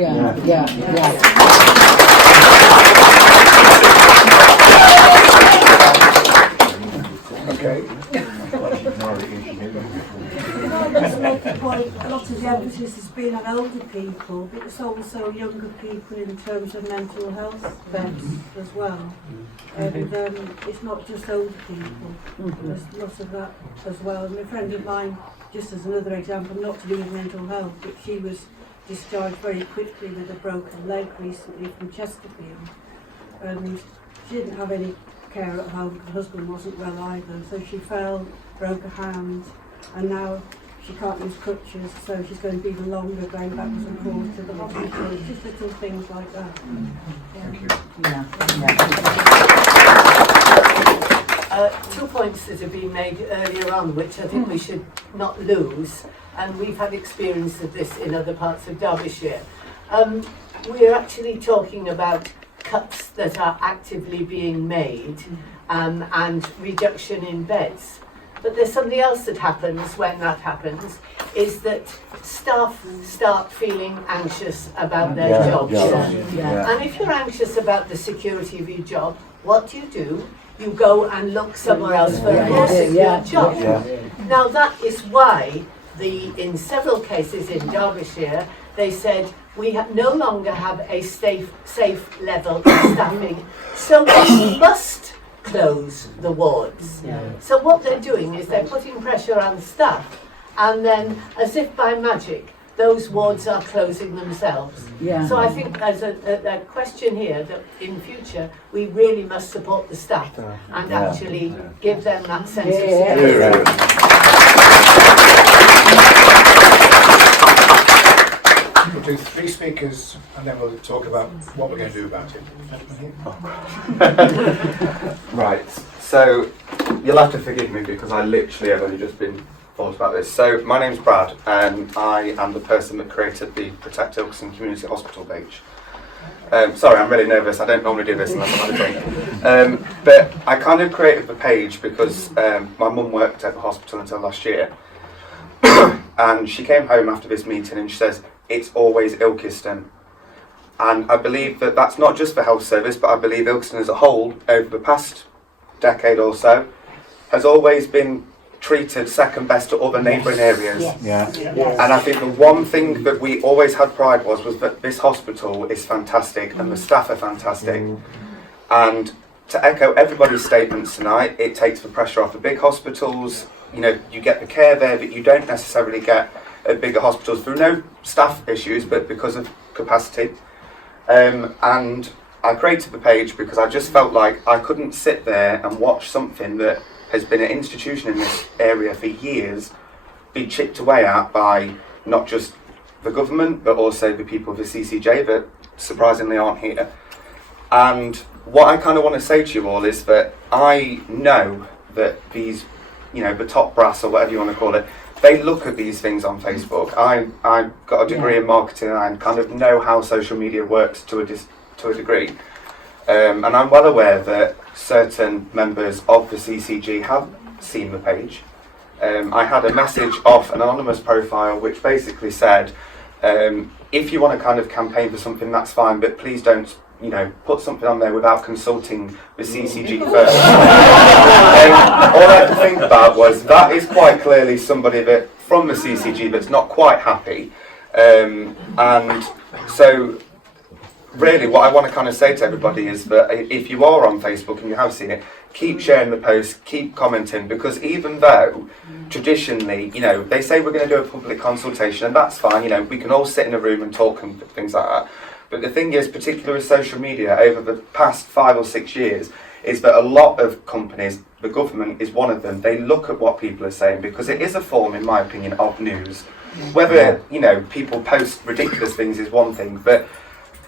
Okay. Just make the point, a lot of the emphasis has been on older people, but it's also younger people in terms of mental health beds as well. And it's not just older people, there's lots of that as well. And a friend of mine, just as another example, not to do with mental health, but she was discharged very quickly with a broken leg recently from Chesterfield. And she didn't have any care at home, her husband wasn't well either, so she fell, broke her hand, and now she can't use crutches, so she's going to be even longer going backwards and forwards to the hospital. It's just little things like that. Thank you. 2 points that have been made earlier on, which I think we should not lose, and we've had experience of this in other parts of Derbyshire. We're actually talking about cuts that are actively being made and reduction in beds. But there's something else that happens when that happens, is that staff start feeling anxious about their jobs. And if you're anxious about the security of your job, what do? You go and look somewhere else for a more secure job. Now that is why in several cases in Derbyshire, they said we no longer have a safe level of staffing, so we must close the wards. So what they're doing is they're putting pressure on staff, and then as if by magic those wards are closing themselves. So I think there's a question here that in future we really must support the staff and actually give them that sense of security. We'll do 3 speakers and then we'll talk about what we're going to do about it. Right, so you'll have to forgive me because I literally have only just been thought about this. So my name's Brad and I am the person that created the Protect Ilkeston Community Hospital page. Sorry, I'm really nervous. I don't normally do this unless I'm on a drink. But I kind of created the page because my mum worked at the hospital until last year. And she came home after this meeting and she says, it's always Ilkeston. And I believe that that's not just for health service, but I believe Ilkeston as a whole, over the past decade or so, has always been treated second best to other neighbouring areas. And I think the one thing that we always had pride was that this hospital is fantastic and the staff are fantastic. And to echo everybody's statements tonight, it takes the pressure off the big hospitals. You get the care there that you don't necessarily get at bigger hospitals through no staff issues, but because of capacity. And I created the page because I just felt like I couldn't sit there and watch something that has been an institution in this area for years be chipped away at by not just the government, but also the people of the CCJ that surprisingly aren't here. And what I kind of want to say to you all is that I know that these, the top brass or whatever you want to call it, they look at these things on Facebook. I've got a degree in marketing and I kind of know how social media works to a degree. And I'm well aware that certain members of the CCG have seen the page. I had a message off an anonymous profile which basically said, if you want to kind of campaign for something, that's fine, but please don't put something on there without consulting the CCG first. All I had to think about was that is quite clearly somebody that from the CCG that's not quite happy. And so really what I want to kind of say to everybody is that if you are on Facebook and you have seen it, keep sharing the posts, keep commenting, because even though traditionally, you know, they say we're going to do a public consultation, and that's fine, you know, we can all sit in a room and talk and things like that. But the thing is, particularly with social media, over the past 5 or 6 years, is that a lot of companies, the government is one of them, they look at what people are saying, because it is a form, in my opinion, of news. Whether, you know, people post ridiculous things is one thing, but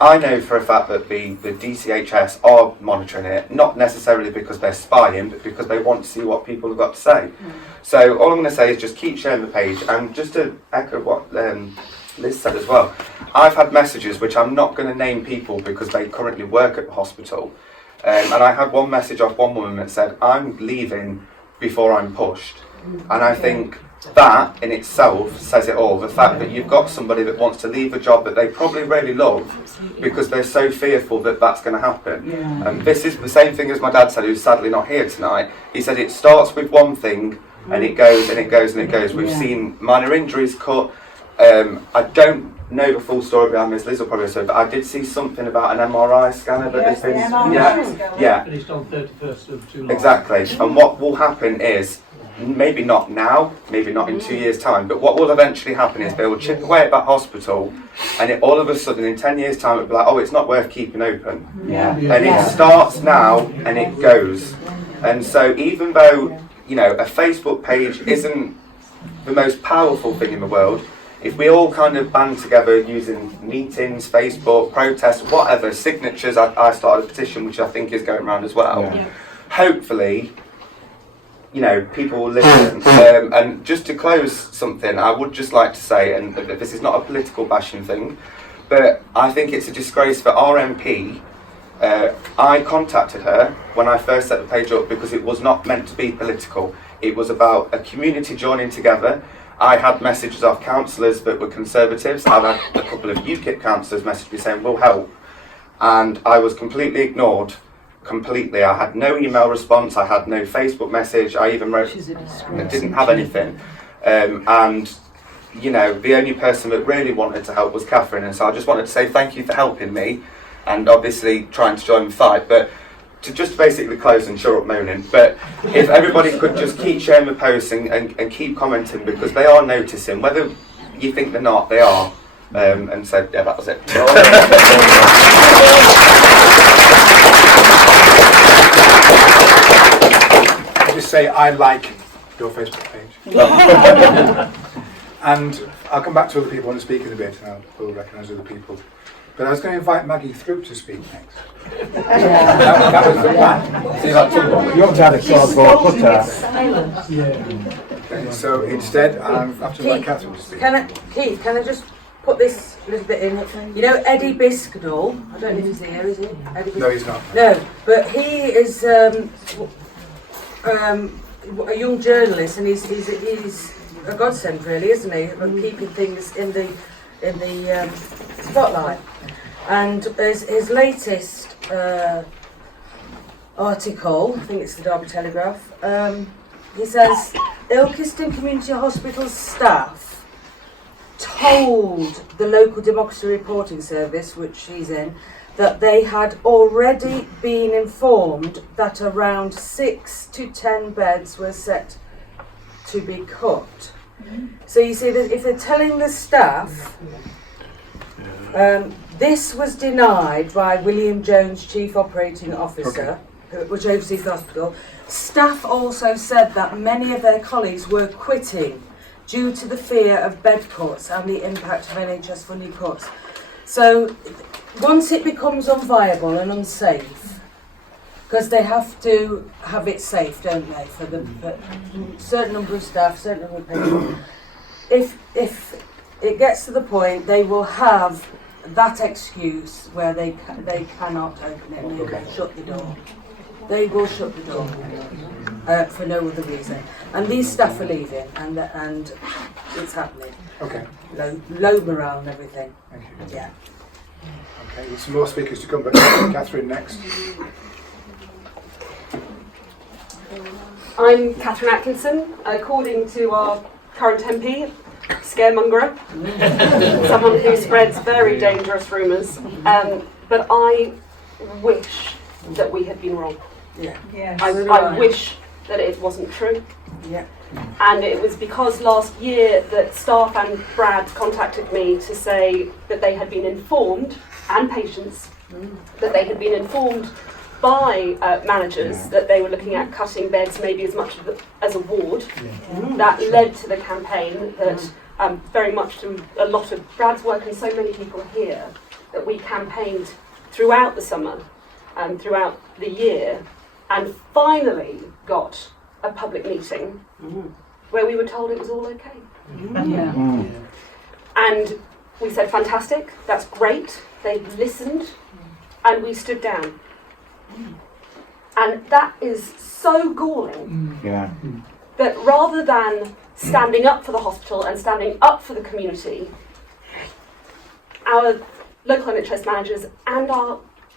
I know for a fact that the DCHS are monitoring it, not necessarily because they're spying, but because they want to see what people have got to say. So all I'm going to say is just keep sharing the page, and just to echo what Liz said as well, I've had messages which I'm not going to name people because they currently work at the hospital, and I had one message off one woman that said, I'm leaving before I'm pushed, and I think that in itself says it all. The fact that you've got somebody that wants to leave a job that they probably really love because they're so fearful that that's going to happen. And this is the same thing as my dad said, who's sadly not here tonight. He said it starts with one thing and it goes and it goes and it goes. We've seen minor injuries cut. I don't know the full story behind this, Liz will probably say, but I did see something about an MRI scanner that has been... Yeah. Finished on 31st of July. Exactly. And what will happen is, maybe not now, maybe not in 2 years' time, but what will eventually happen is they will chip away at that hospital, and it, all of a sudden in 10 years' time it'll be like, oh, it's not worth keeping open. And it starts now and it goes. And so even though, you know, a Facebook page isn't the most powerful thing in the world, if we all kind of band together using meetings, Facebook, protests, whatever, signatures, I started a petition which I think is going around as well, hopefully, you know, people will listen. And just to close something, I would just like to say, and this is not a political bashing thing, but I think it's a disgrace for our MP. I contacted her when I first set the page up because it was not meant to be political. It was about a community joining together. I had messages of councillors that were Conservatives. I've had a couple of UKIP councillors message me saying, we'll help. And I was completely ignored. Completely. I had no email response, I had no Facebook message, I even wrote, I didn't have anything. And, you know, the only person that really wanted to help was Catherine, and so I just wanted to say thank you for helping me, and obviously trying to join the fight. But to just basically close and shut up moaning, but if everybody could just keep sharing the posts and keep commenting, because they are noticing, whether you think they're not, they are. And so, yeah, that was it. I just say I like your Facebook page. And I'll come back to other people and speak in a bit, and we'll recognise other people. But I was going to invite Maggie Throup to speak next. that was the plan. See, that's you ought to have a cardboard cutter. Yeah. So instead, I have to invite Catherine to speak. Keith, can I just put this little bit in? You know Eddie Bisknell? I don't know if he's here, is he? No, he's not. No, but he is a young journalist, and he's a godsend, really, isn't he? Of keeping things in the spotlight. And his latest article, I think it's the Derby Telegraph, he says Ilkeston Community Hospital staff told the local democracy reporting service, which she's in, that they had already been informed that around 6 to 10 beds were set to be cut. So you see that if they're telling the staff, this was denied by William Jones, Chief Operating Officer, which oversees the hospital. Staff also said that many of their colleagues were quitting due to the fear of bed cuts and the impact of NHS funding cuts. So once it becomes unviable and unsafe, because they have to have it safe, don't they, for a certain number of staff, certain number of patients. If it gets to the point, they will have that excuse where they cannot open it and they will shut the door. They will shut the door for no other reason. And these staff are leaving, and it's happening. Okay. Low morale and everything. Thank you. Yeah. Okay, there's some more speakers to come, but Catherine next. I'm Catherine Atkinson. According to our current MP, scaremongerer, someone who spreads very dangerous rumours. but I wish that we had been wrong. Yeah. Yes. I wish that it wasn't true. Yeah. And it was because last year that staff and Brad contacted me to say that they had been informed, and patients, that they had been informed by managers that they were looking at cutting beds maybe as much as a ward. That led to the campaign that very much through a lot of Brad's work and so many people here, that we campaigned throughout the summer and throughout the year, and finally got a public meeting where we were told it was all okay. And we said, fantastic, that's great, they've listened, and we stood down. And that is so galling that rather than standing up for the hospital and standing up for the community, our local NHS managers and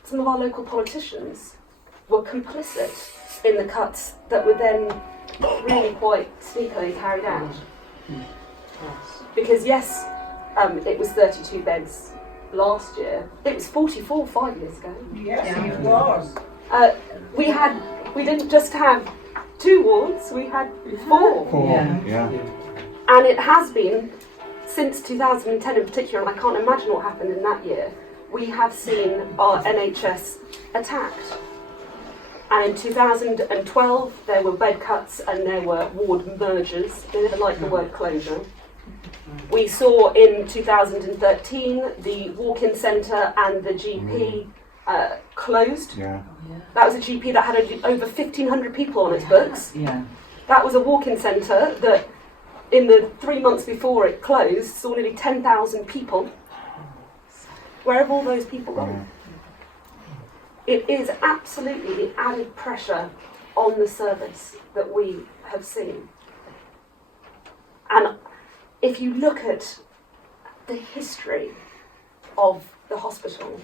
some of our local politicians were complicit in the cuts that were then really quite sneakily carried out. Because yes, it was 32 beds last year. It was 44 5 years ago. Yes, it was. We didn't just have 2 wards, we had 4. And it has been, since 2010 in particular, and I can't imagine what happened in that year, we have seen our NHS attacked. And in 2012, there were bed cuts and there were ward mergers. They never liked the word closure. We saw in 2013 the walk-in centre and the GP closed. That was a GP that had over 1,500 people on its books. That was a walk-in centre that in the 3 months before it closed saw nearly 10,000 people. Where have all those people gone? It is absolutely the added pressure on the service that we have seen. And if you look at the history of the hospital,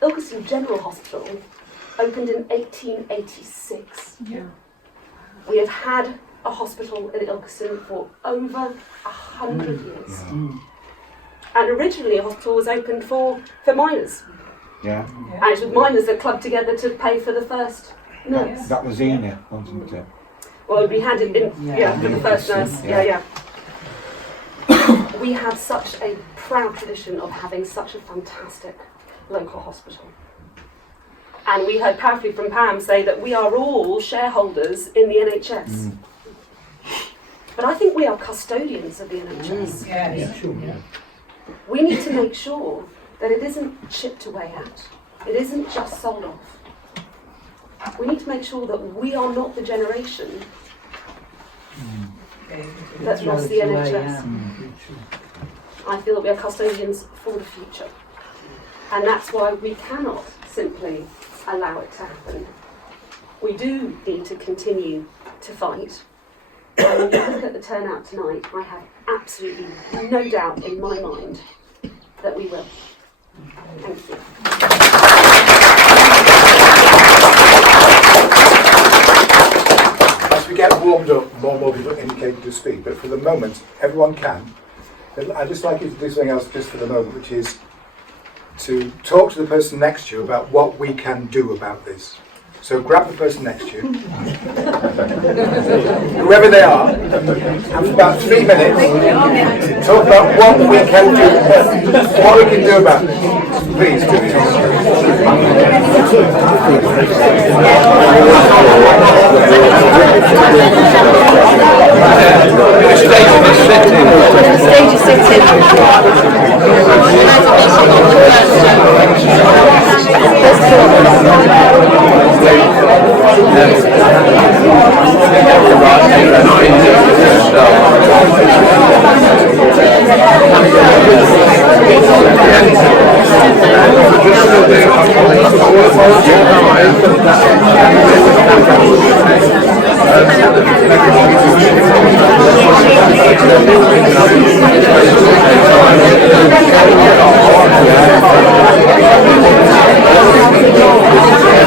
Ilkeston General Hospital opened in 1886. We have had a hospital in Ilkeston for over 100 years. And originally a hospital was opened for miners. And it was miners that clubbed together to pay for the first nurse. That was Ian, wasn't it? Well, we had it in, for the first nurse. We have such a proud tradition of having such a fantastic local hospital. And we heard powerfully from Pam say that we are all shareholders in the NHS. But I think we are custodians of the NHS. We need to make sure that it isn't chipped away at. It isn't just sold off. We need to make sure that we are not the generation that lost the NHS. I feel that we are custodians for the future. And that's why we cannot simply allow it to happen. We do need to continue to fight. And when you look at the turnout tonight, I have absolutely no doubt in my mind that we will. Thank you. As we get warmed up, more and more people indicated to speak, but for the moment, everyone can. I'd just like you to do something else just for the moment, which is to talk to the person next to you about what we can do about this. So grab the person next to you, whoever they are, and for about 3 minutes, talk about what we can do about this. Please do it. Stage is Thank you.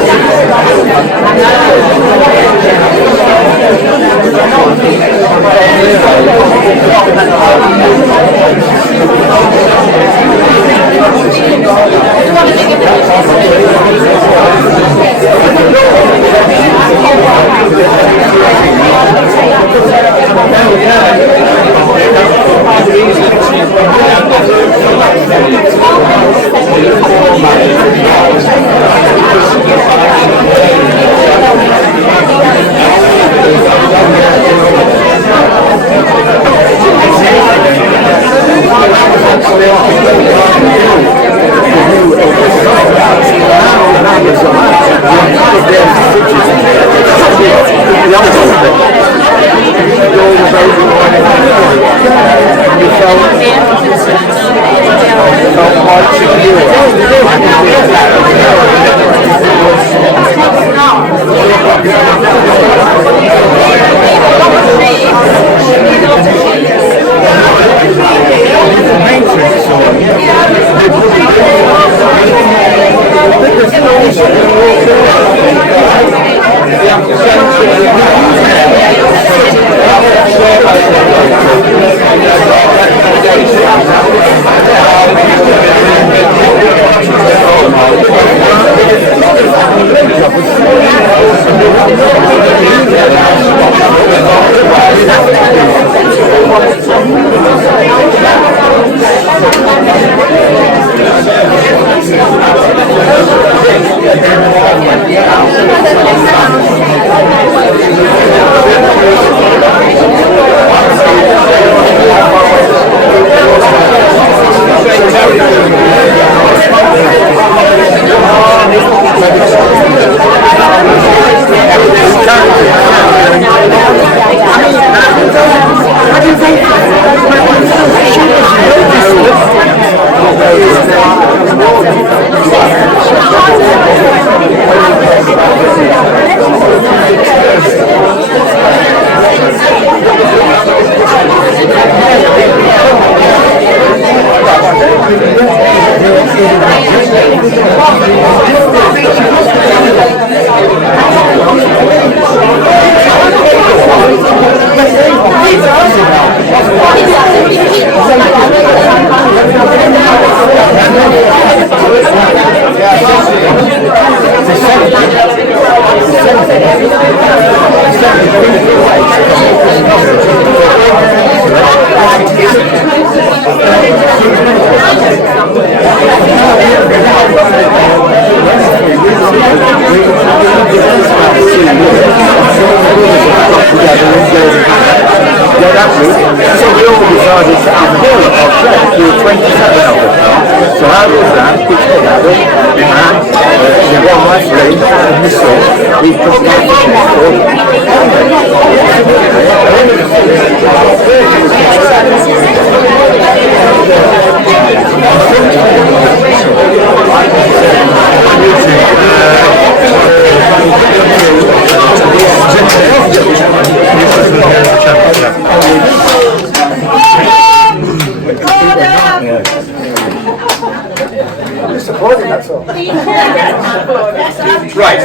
Right,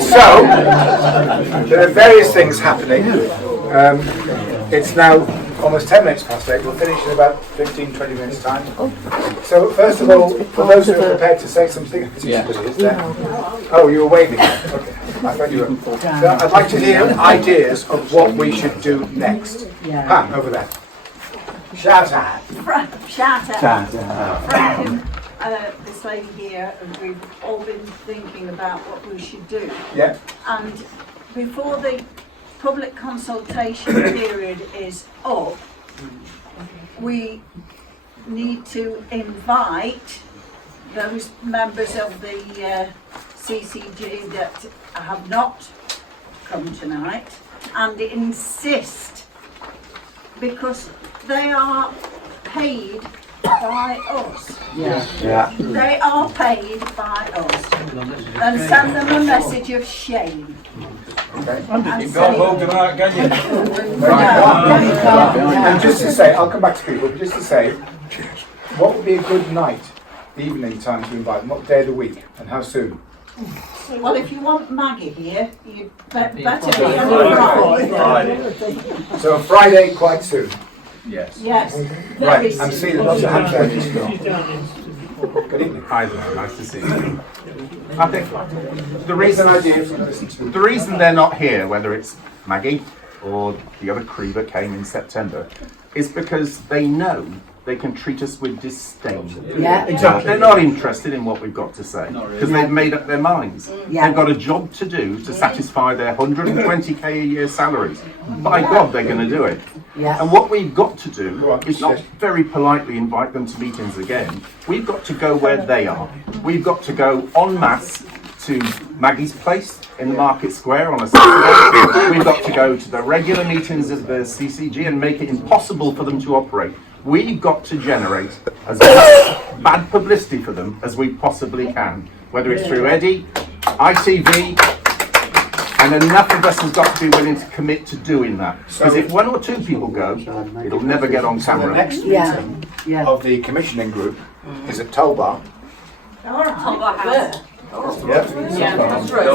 so there are various things happening. It's now almost 10 minutes past 8. We'll finish in about 15-20 minutes time. So first of all, for those who are prepared to say something, is there? Oh, you were waving. Okay. I thought you were. So I'd like to hear ideas of what we should do next. Ah, over there. Shout out. Shout out. Shout out. Frank and this lady here, and we've all been thinking about what we should do. Yeah. And before the public consultation period is up, we need to invite those members of the CCG that have not come tonight and insist, because they are paid by us. Yeah. They are paid by us. And send them a message of shame. You can't hold them out, can you? And just to say, I'll come back to people, but just to say, what would be a good night, evening time to invite them? What day of the week and how soon? Well, if you want Maggie here, you'd better be on Friday. So Friday quite soon. Yes. Yes. Right, I'm seeing lots of hands raised. Good evening. Hi there, nice to see you. I think the reason they're not here, whether it's Maggie or the other crew that came in September, is because they know they can treat us with disdain. Yeah, exactly. They're not interested in what we've got to say because they've made up their minds. Yeah. They've got a job to do to satisfy their 120k a year salaries. By God, they're going to do it. Yeah. And what we've got to do is not very politely invite them to meetings again. We've got to go where they are. We've got to go en masse to Maggie's place in the Market Square on a Saturday. We've got to go to the regular meetings of the CCG and make it impossible for them to operate. We've got to generate as much bad publicity for them as we possibly can, whether it's through Eddie, ITV, and enough of us has got to be willing to commit to doing that. Because if one or two people go, it'll never get on camera. The next meeting of the commissioning group is at Tollbar. Tollbar House. Yeah, that's right.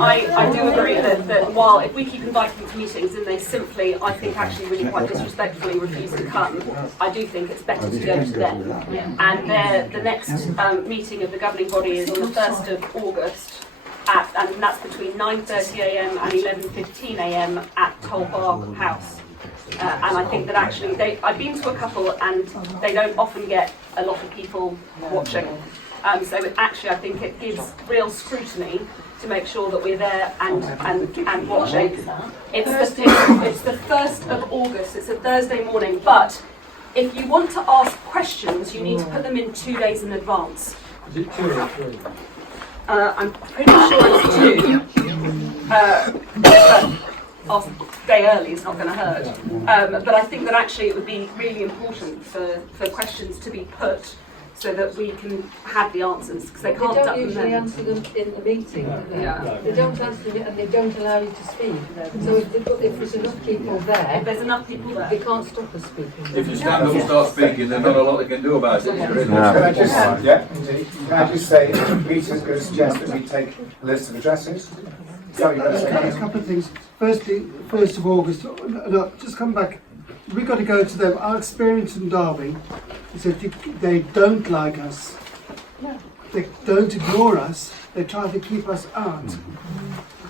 I do agree that while if we keep inviting them to meetings and they simply, I think actually really quite disrespectfully refuse to come, I do think it's better to go to them. And the next meeting of the governing body is on the 1st of August, and that's between 9:30am and 11:15am at Tollbar House. And I think that actually, I've been to a couple and they don't often get a lot of people watching. So actually, I think it gives real scrutiny to make sure that we're there and watching. It's the 1st of August. It's a Thursday morning. But if you want to ask questions, you need to put them in 2 days in advance. Is it 2 or 3? I'm pretty sure it's 2. But ask a day early is not going to hurt. But I think that actually it would be really important for questions to be put so that we can have the answers, because they can't duck them usually then. answer them in the meeting, do they? Yeah. They don't answer them and they don't allow you to speak. So if there's enough people there, If there's enough people there, they can't stop us speaking. If you stand up and start speaking, there's not a lot they can do about it. Can I just, can I just say, Peter's going to suggest that we take a list of addresses? A couple of things. Firstly, 1st of August, no, just come back. We've got to go to them. Our experience in Derby is that they don't like us. They don't ignore us. They try to keep us out.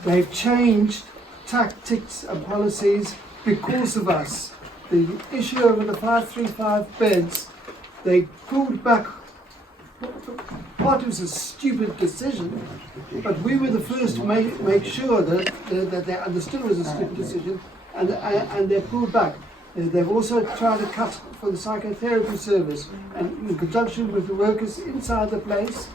They've changed tactics and policies because of us. The issue over the 535 beds, they pulled back. Part was a stupid decision, but we were the first to make sure that they understood it was a stupid decision, and they pulled back. They've also tried to cut for the psychotherapy service, and in conjunction with the workers inside the place,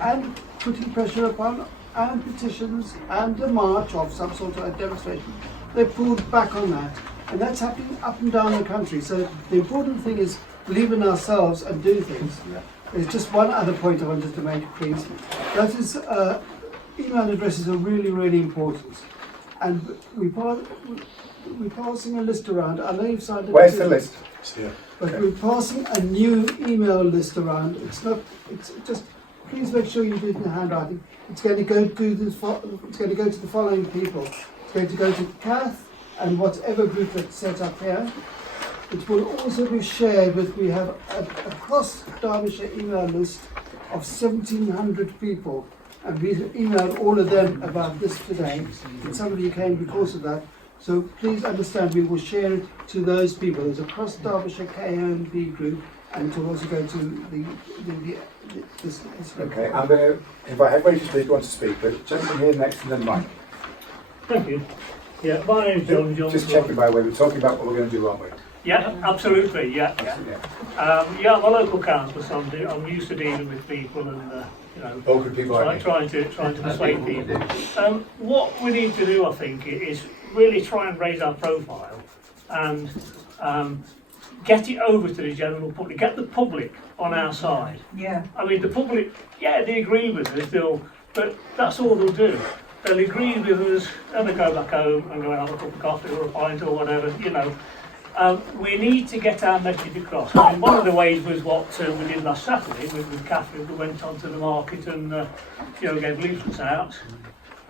and putting pressure upon, and petitions, and a march of some sort of a demonstration. They pulled back on that, and that's happening up and down the country. So the important thing is believe in ourselves and do things. There's just one other point I wanted to make, please. That is, email addresses are really, really important. And we're passing a list around. I know you've signed it. Where's the list? But we're passing a new email list around. It's just, please make sure you do it in handwriting. It's going to go to the following people. It's going to go to Kath and whatever group that's set up here. It will also be shared with, we have a cross Derbyshire email list of 1,700 people, and we emailed all of them about this today, and some of you came because of that. So please understand, we will share it to those people. There's a cross Derbyshire KMB group, and it will also go to this. Okay, I'm going to invite everybody to speak who wants to speak, but gentleman here next to the mic. Thank you. Yeah, my name's John. Just checking by the way, we're talking about what we're going to do, aren't we? Yeah, absolutely. Yeah. I'm a local councillor, so I'm used to dealing with people and local people, trying to persuade people. What we need to do, I think, is really try and raise our profile and get it over to the general public, get the public on our side. Yeah. I mean, the public, they agree with us, but that's all they'll do. They'll agree with us, and they go back home and go and have a cup of coffee or a pint or whatever, we need to get our message across. I mean, one of the ways was what we did last Saturday with Catherine. We went onto the market and gave leaflets out.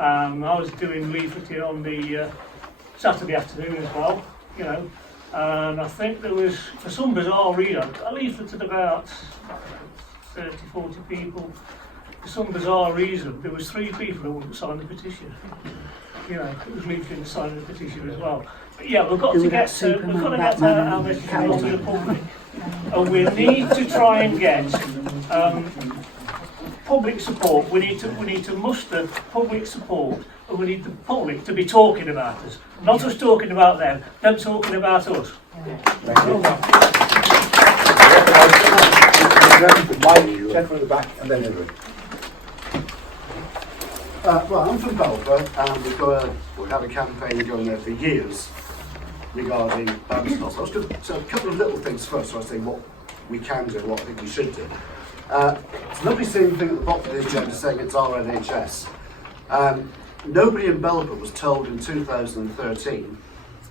I was doing leafleting on the Saturday afternoon as well, and I think there was, for some bizarre reason, I leafleted about 30, 40 people. For some bizarre reason, there was 3 people who wouldn't sign the petition. It was leafleting to sign the petition as well. But we've got to get our message across to the public, and we need to try and get public support. We need to muster public support, and we need the public to be talking about us, not us talking about them talking about us. Thank you. Mike, gentleman at the back, and then Edward. Well, I'm from Belper, and we've had a campaign going there for years regarding Babington Hospital. So a couple of little things first, so I say what we can do and what I think we should do. It's lovely seeing the thing at the bottom of the agenda saying it's our NHS. Nobody in Belper was told in 2013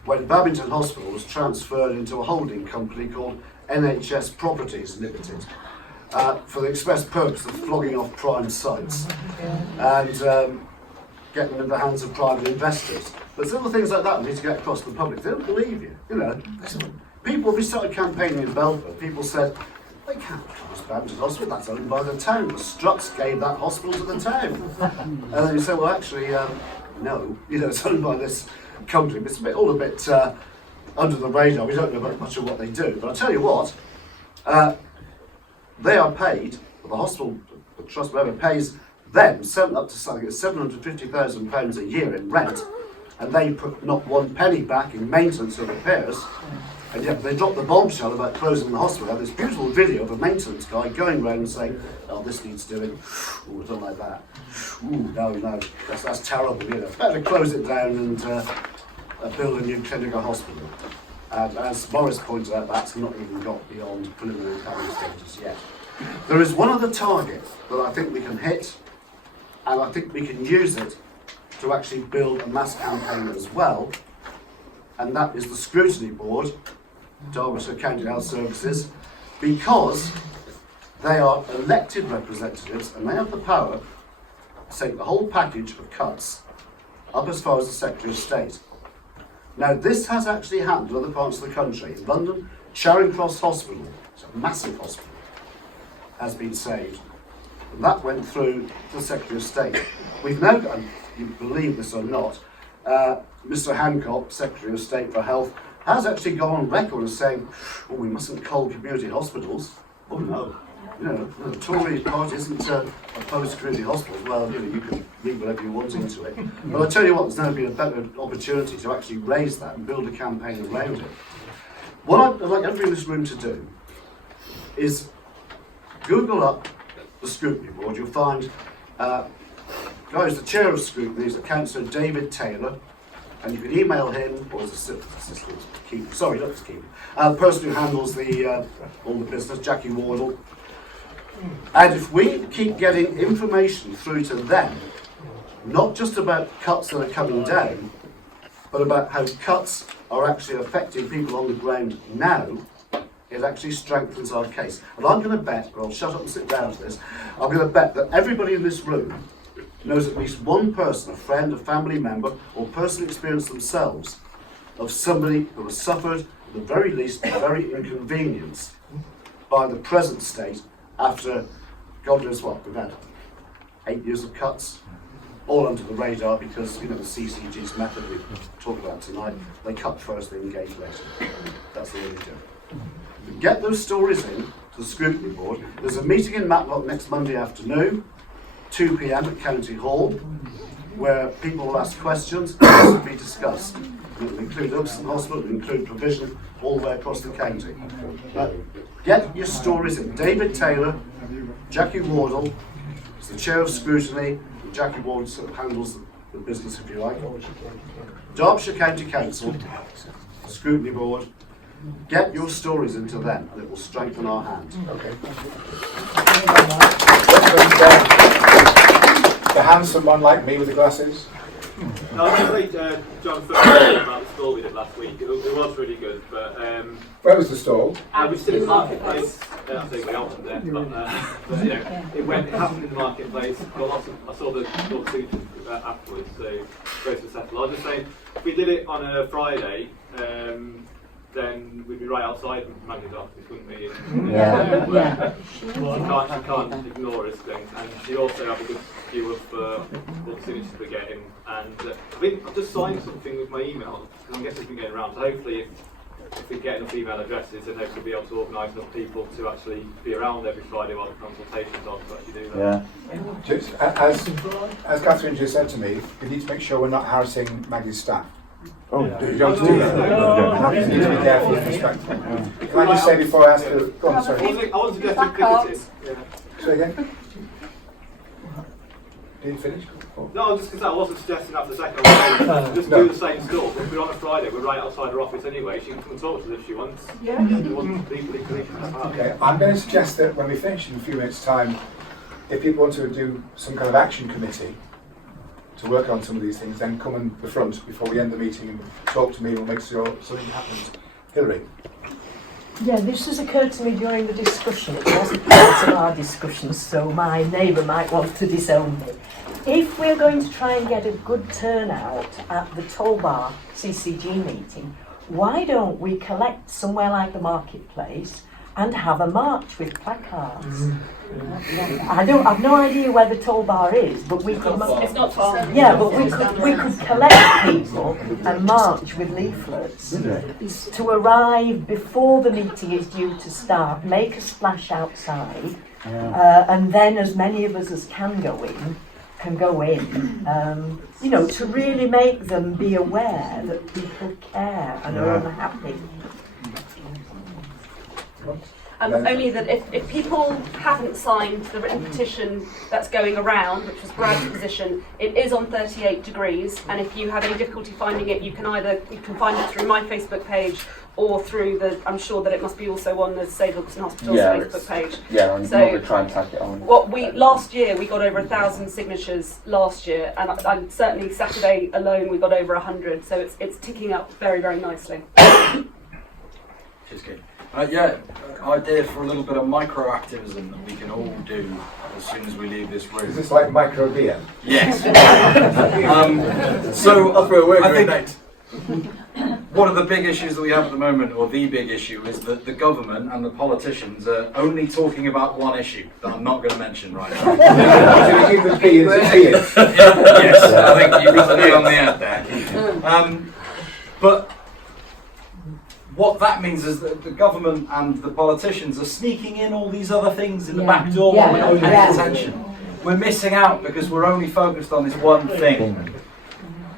when Babington Hospital was transferred into a holding company called NHS Properties Limited. For the express purpose of flogging off prime sites and getting them in the hands of private investors. But little things like that we need to get across to the public. They don't believe you. People, we started campaigning in Belper, people said, they can't close Babington Hospital, that's owned by the town. The Struts gave that hospital to the town. And then you say, well actually, no, it's owned by this company. It's all a bit under the radar. We don't know very much of what they do. But I'll tell you what, they are paid, the hospital, the trust, whatever, pays them up to something like £750,000 a year in rent, and they put not one penny back in maintenance or repairs, and yet they dropped the bombshell about closing the hospital. I have this beautiful video of a maintenance guy going around and saying, oh, this needs doing, ooh, I don't like that, ooh, no, that's terrible, you know, better close it down and build a new clinical hospital. And as Morris pointed out, that's not even got beyond preliminary planning stages yet. There is one other target that I think we can hit, and I think we can use it to actually build a mass campaign as well, and that is the Scrutiny Board, Derbyshire County Health Services, because they are elected representatives and they have the power to take the whole package of cuts up as far as the Secretary of State. Now, this has actually happened in other parts of the country. In London, Charing Cross Hospital, it's a massive hospital, has been saved. And that went through to the Secretary of State. We've now got, you believe this or not, Mr. Hancock, Secretary of State for Health, has actually gone on record as saying, oh, we mustn't cull community hospitals. Oh no, you know, the Tory party isn't opposed to community hospitals. Well, you know, you can read whatever you want into it. But I'll tell you what, there's never been a better opportunity to actually raise that and build a campaign around it. What I'd like everybody in this room to do is Google up the Scrutiny Board. You'll find guys, the chair of Scrutiny is Councillor David Taylor, and you can email him or his assistant, sorry, not his keeper, the person who handles the all the business, Jackie Wardle. And if we keep getting information through to them, not just about cuts that are coming down, but about how cuts are actually affecting people on the ground now, it actually strengthens our case. And I'm going to bet, or I'll shut up and sit down for this, I'm going to bet that everybody in this room knows at least one person, a friend, a family member, or personal experience themselves of somebody who has suffered, at the very least, a very inconvenience by the present state after, God knows what, we've had 8 years of cuts, all under the radar because, you know, the CCG's method we talked about tonight, they cut first, they engage later. That's the way they do it. Get those stories in to the Scrutiny Board. There's a meeting in Matlock next Monday afternoon, 2 p.m. at County Hall, where people will ask questions and will be discussed. It will include Ilkeston Hospital, it will include provision all the way across the county. But get your stories in. David Taylor, Jackie Wardle is the chair of Scrutiny, and Jackie Wardle sort of handles the business, if you like. Derbyshire County Council, Scrutiny Board, get your stories into them and it will strengthen our hand. Okay. The handsome one like me with the glasses. No, I was John first about the stall we did last week. It was really good, but where was the stall? We stood in the marketplace. I think we opened there, but you know, it happened in the marketplace. I saw the door two afterwards, so very successful. I was just saying, if we did it on a Friday, then we'd be right outside Maggie's office, wouldn't we? She can't ignore us things, and she also have a good view of what the signatures we're getting. And I think I've just signed something with my email, because I'm guessing it's been getting around. So hopefully, if we get enough email addresses, then hopefully we'll be able to organise enough people to actually be around every Friday while the consultations are to actually do that. Yeah. Just, as Catherine just said to me, we need to make sure we're not harassing Maggie's staff. Oh, you don't do that. You need to be careful and respectful. Can I just say before I ask you, go on, sorry. I want to get activities. Say again? Did you finish? No, I was just going to say, I wasn't suggesting after the second one, just do the same stuff. If we're on a Friday, we're right outside her office anyway. She can come and talk to us if she wants. Yeah. Okay, I'm going to suggest that when we finish in a few minutes' time, if people want to do some kind of action committee to work on some of these things, then come in the front before we end the meeting and talk to me and we'll make sure something happens. Hilary. Yeah, this has occurred to me during the discussion. It wasn't part of our discussion, so my neighbour might want to disown me. If we're going to try and get a good turnout at the Tollbar CCG meeting, why don't we collect somewhere like the marketplace and have a march with placards. I've no idea where the toll bar is, but we could. It's not far. Yeah, but we could collect people and march with leaflets to arrive before the meeting is due to start, make a splash outside, and then as many of us as can go in. You know, to really make them be aware that people care and are unhappy. Only that if people haven't signed the written petition that's going around, which was Brad's position, it is on 38 degrees, and if you have any difficulty finding it, you can find it through my Facebook page or through I'm sure that it must be also on the Save Ilkeston Hospital's Facebook page. Yeah, I'm not going to try and tack it on. Last year we got over 1,000 signatures last year, and certainly Saturday alone we got over 100, so it's ticking up very, very nicely. Which is good. Idea for a little bit of micro-activism that we can all do as soon as we leave this room. Is this like micro beer? Yes. So I think one of the big issues that we have at the moment, or the big issue, is that the government and the politicians are only talking about one issue that I'm not going to mention right now. Yes, I think you got the nail on the head there. But what that means is that the government and the politicians are sneaking in all these other things in the back door when we're not paying attention. We're missing out because we're only focused on this one thing.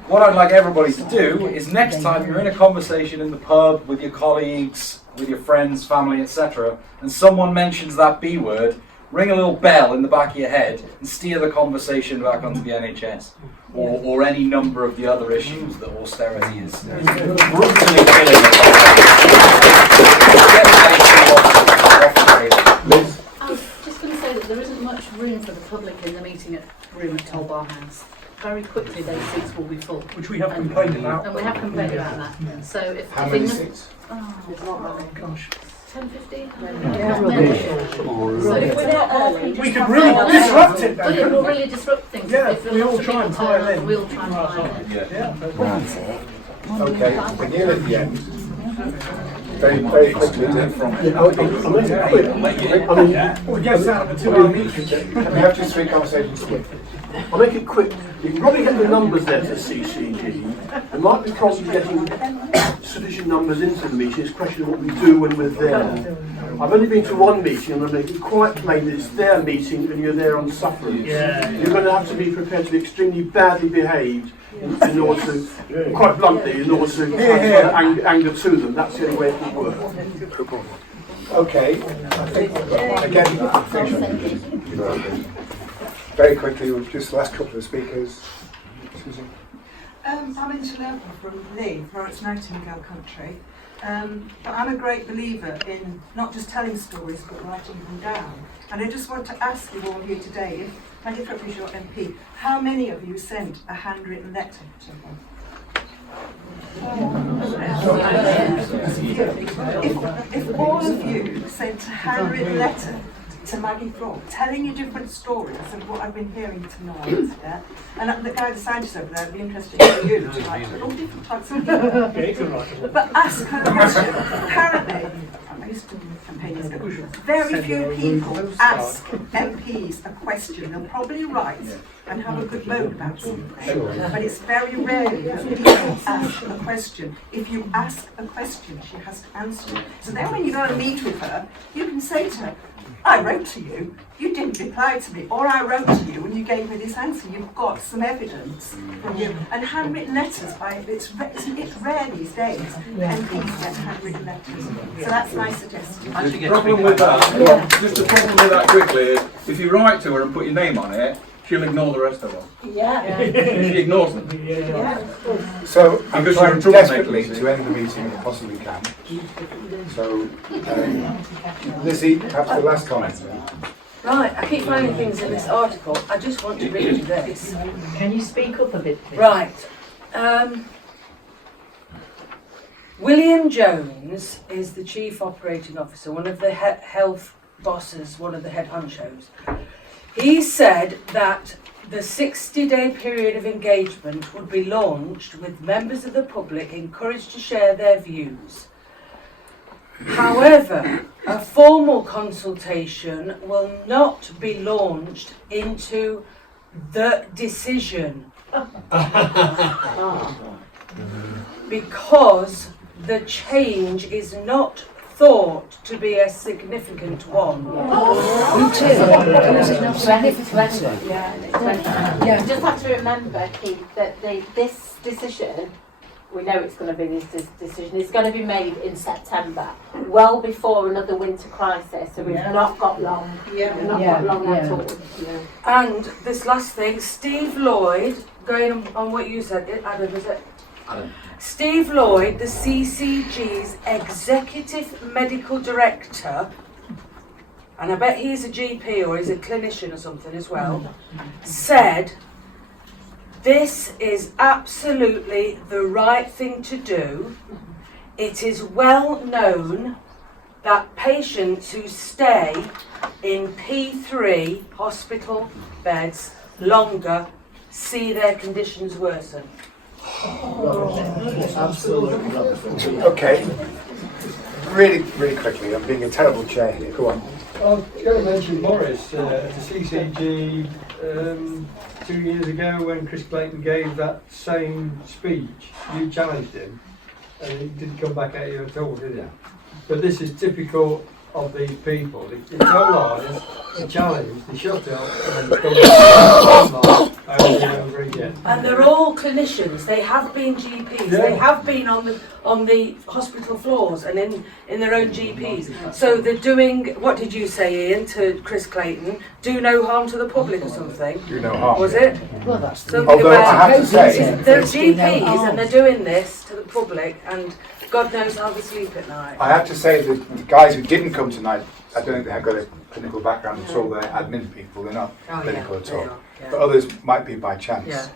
What I'd like everybody to do is next time you're in a conversation in the pub with your colleagues, with your friends, family, etc., and someone mentions that B word, ring a little bell in the back of your head and steer the conversation back onto the NHS. Or any number of the other issues that austerity is brutally killing us. I was just going to say that there isn't much room for the public in the meeting room at Toll Bar House. Very quickly those seats will be full. Which we have complained about. And we have complained about that. So if how many seats? Oh gosh. 10, 15? We could really disrupt it But it will really disrupt things. Yeah, we all try and pile in. We'll try and pile in. Okay, we're near at the end. Very quickly. We have just 3 conversations. I'll make it quick. You can probably get the numbers there for CCG. There might be problems getting sufficient numbers into the meeting. It's a question of what we do when we're there. I've only been to one meeting and I'll make it quite plain that it's their meeting and you're there on sufferance. You're going to have to be prepared to be extremely badly behaved in order to, quite bluntly, in order to transfer anger to them. That's the only way it can work. Okay, I think, again, very quickly, just the last couple of speakers. Susan? I'm Inter from Leith, where it's Nightingale country. But I'm a great believer in not just telling stories, but writing them down. And I just want to ask you all here today, if Maggie Throup is your MP, how many of you sent a handwritten letter to them? If all of you sent a handwritten letter to Maggie Throup, telling you different stories of what I've been hearing tonight, yeah? And the guy, the scientist over there, would be interested for you to write all different types of people. But ask her a question. Apparently, I used to campaign years ago, very few people ask MPs a question. They'll probably write and have a good moan about something, but it's very rare that people ask a question. If you ask a question, she has to answer it. So then when you go and meet with her, you can say to her, I wrote to you, you didn't reply to me, or I wrote to you and you gave me this answer. You've got some evidence from you. And handwritten letters, it's rare these days. MPs get handwritten letters. So that's my suggestion. The problem with that, just the problem with that quickly is, if you write to her and put your name on it, she'll ignore the rest of them. She ignores them. So I'm trying desperately to end the meeting if I possibly can. So, Lizzie, perhaps the last comment. Right, I keep finding things in this article. I just want to read you this. Can you speak up a bit, please? Right. William Jones is the Chief Operating Officer, one of the health bosses, one of the head honchos. He said that the 60-day period of engagement would be launched with members of the public encouraged to share their views. However, a formal consultation will not be launched into the decision because the change is not thought to be a significant one. You just have to remember, Keith, that this decision, we know it's going to be this decision, is going to be made in September, well before another winter crisis, so we've not got long. We've not got long at all. And this last thing, Steve Lloyd, going on what you said, Adam, is it? Adam. Steve Lloyd, the CCG's Executive Medical Director, and I bet he's a GP or he's a clinician or something as well, said this is absolutely the right thing to do. It is well known that patients who stay in P3 hospital beds longer see their conditions worsen. Absolutely. Okay. Really quickly, I'm being a terrible chair here. Go on. I was going to mention Morris at the CCG 2 years ago when Chris Clayton gave that same speech. You challenged him, and he didn't come back at you at all, did he? But this is typical of these people. They tell lies, they challenge, they shut up, and then come back over and over again. And they're all clinicians. They have been GPs. Yeah. They have been on the hospital floors and in their own GPs. So they're doing, what did you say, Ian, to Chris Clayton? Do no harm to the public or something? Do no harm. Was it? Well, that's something although about, I have to say, they're GPs and they're doing this to the public, and God knows how they sleep at night. I have to say that the guys who didn't come tonight, I don't think they have got a clinical background at all. They're admin people. They're not clinical at all. But others might be by chance. Yeah.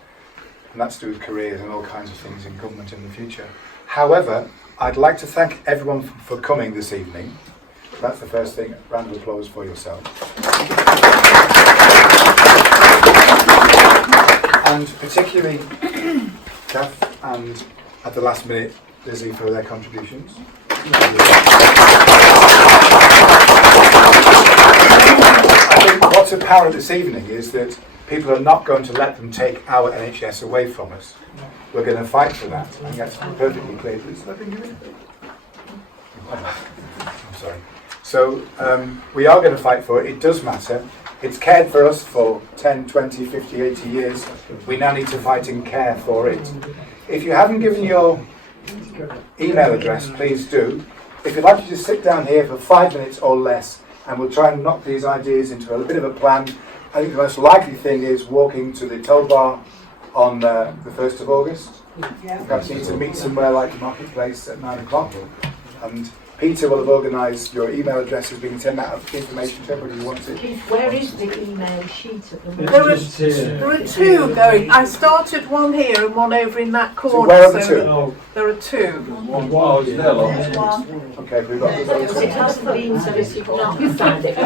And that's to do with careers and all kinds of things in government in the future. However, I'd like to thank everyone for coming this evening. That's the first thing. Round of applause for yourself. And particularly Kath and at the last minute Lizzie for their contributions. I think what's apparent this evening is that people are not going to let them take our NHS away from us. We're going to fight for that, and that's perfectly clear. I'm sorry. So we are going to fight for it. It does matter. It's cared for us for 10, 20, 50, 80 years. We now need to fight and care for it. If you haven't given your email address, please do. If you'd like to just sit down here for 5 minutes or less, and we'll try and knock these ideas into a bit of a plan. I think the most likely thing is walking to the toll bar on the 1st of August. Perhaps you need to meet somewhere like the marketplace at 9 o'clock. And Peter will have organised your email addresses being sent out information to everybody who wants it. Keith, where is the email sheet at the moment? There are two going. I started one here and one over in that corner. So where are the two? There are two. Okay, we've got It hasn't been, so if you've not found it.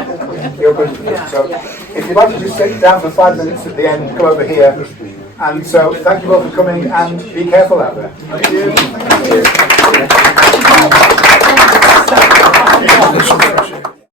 You're good for this. So if you'd like to just sit down for 5 minutes at the end, come over here. And so thank you all for coming and be careful out there. Thank you. Thank you.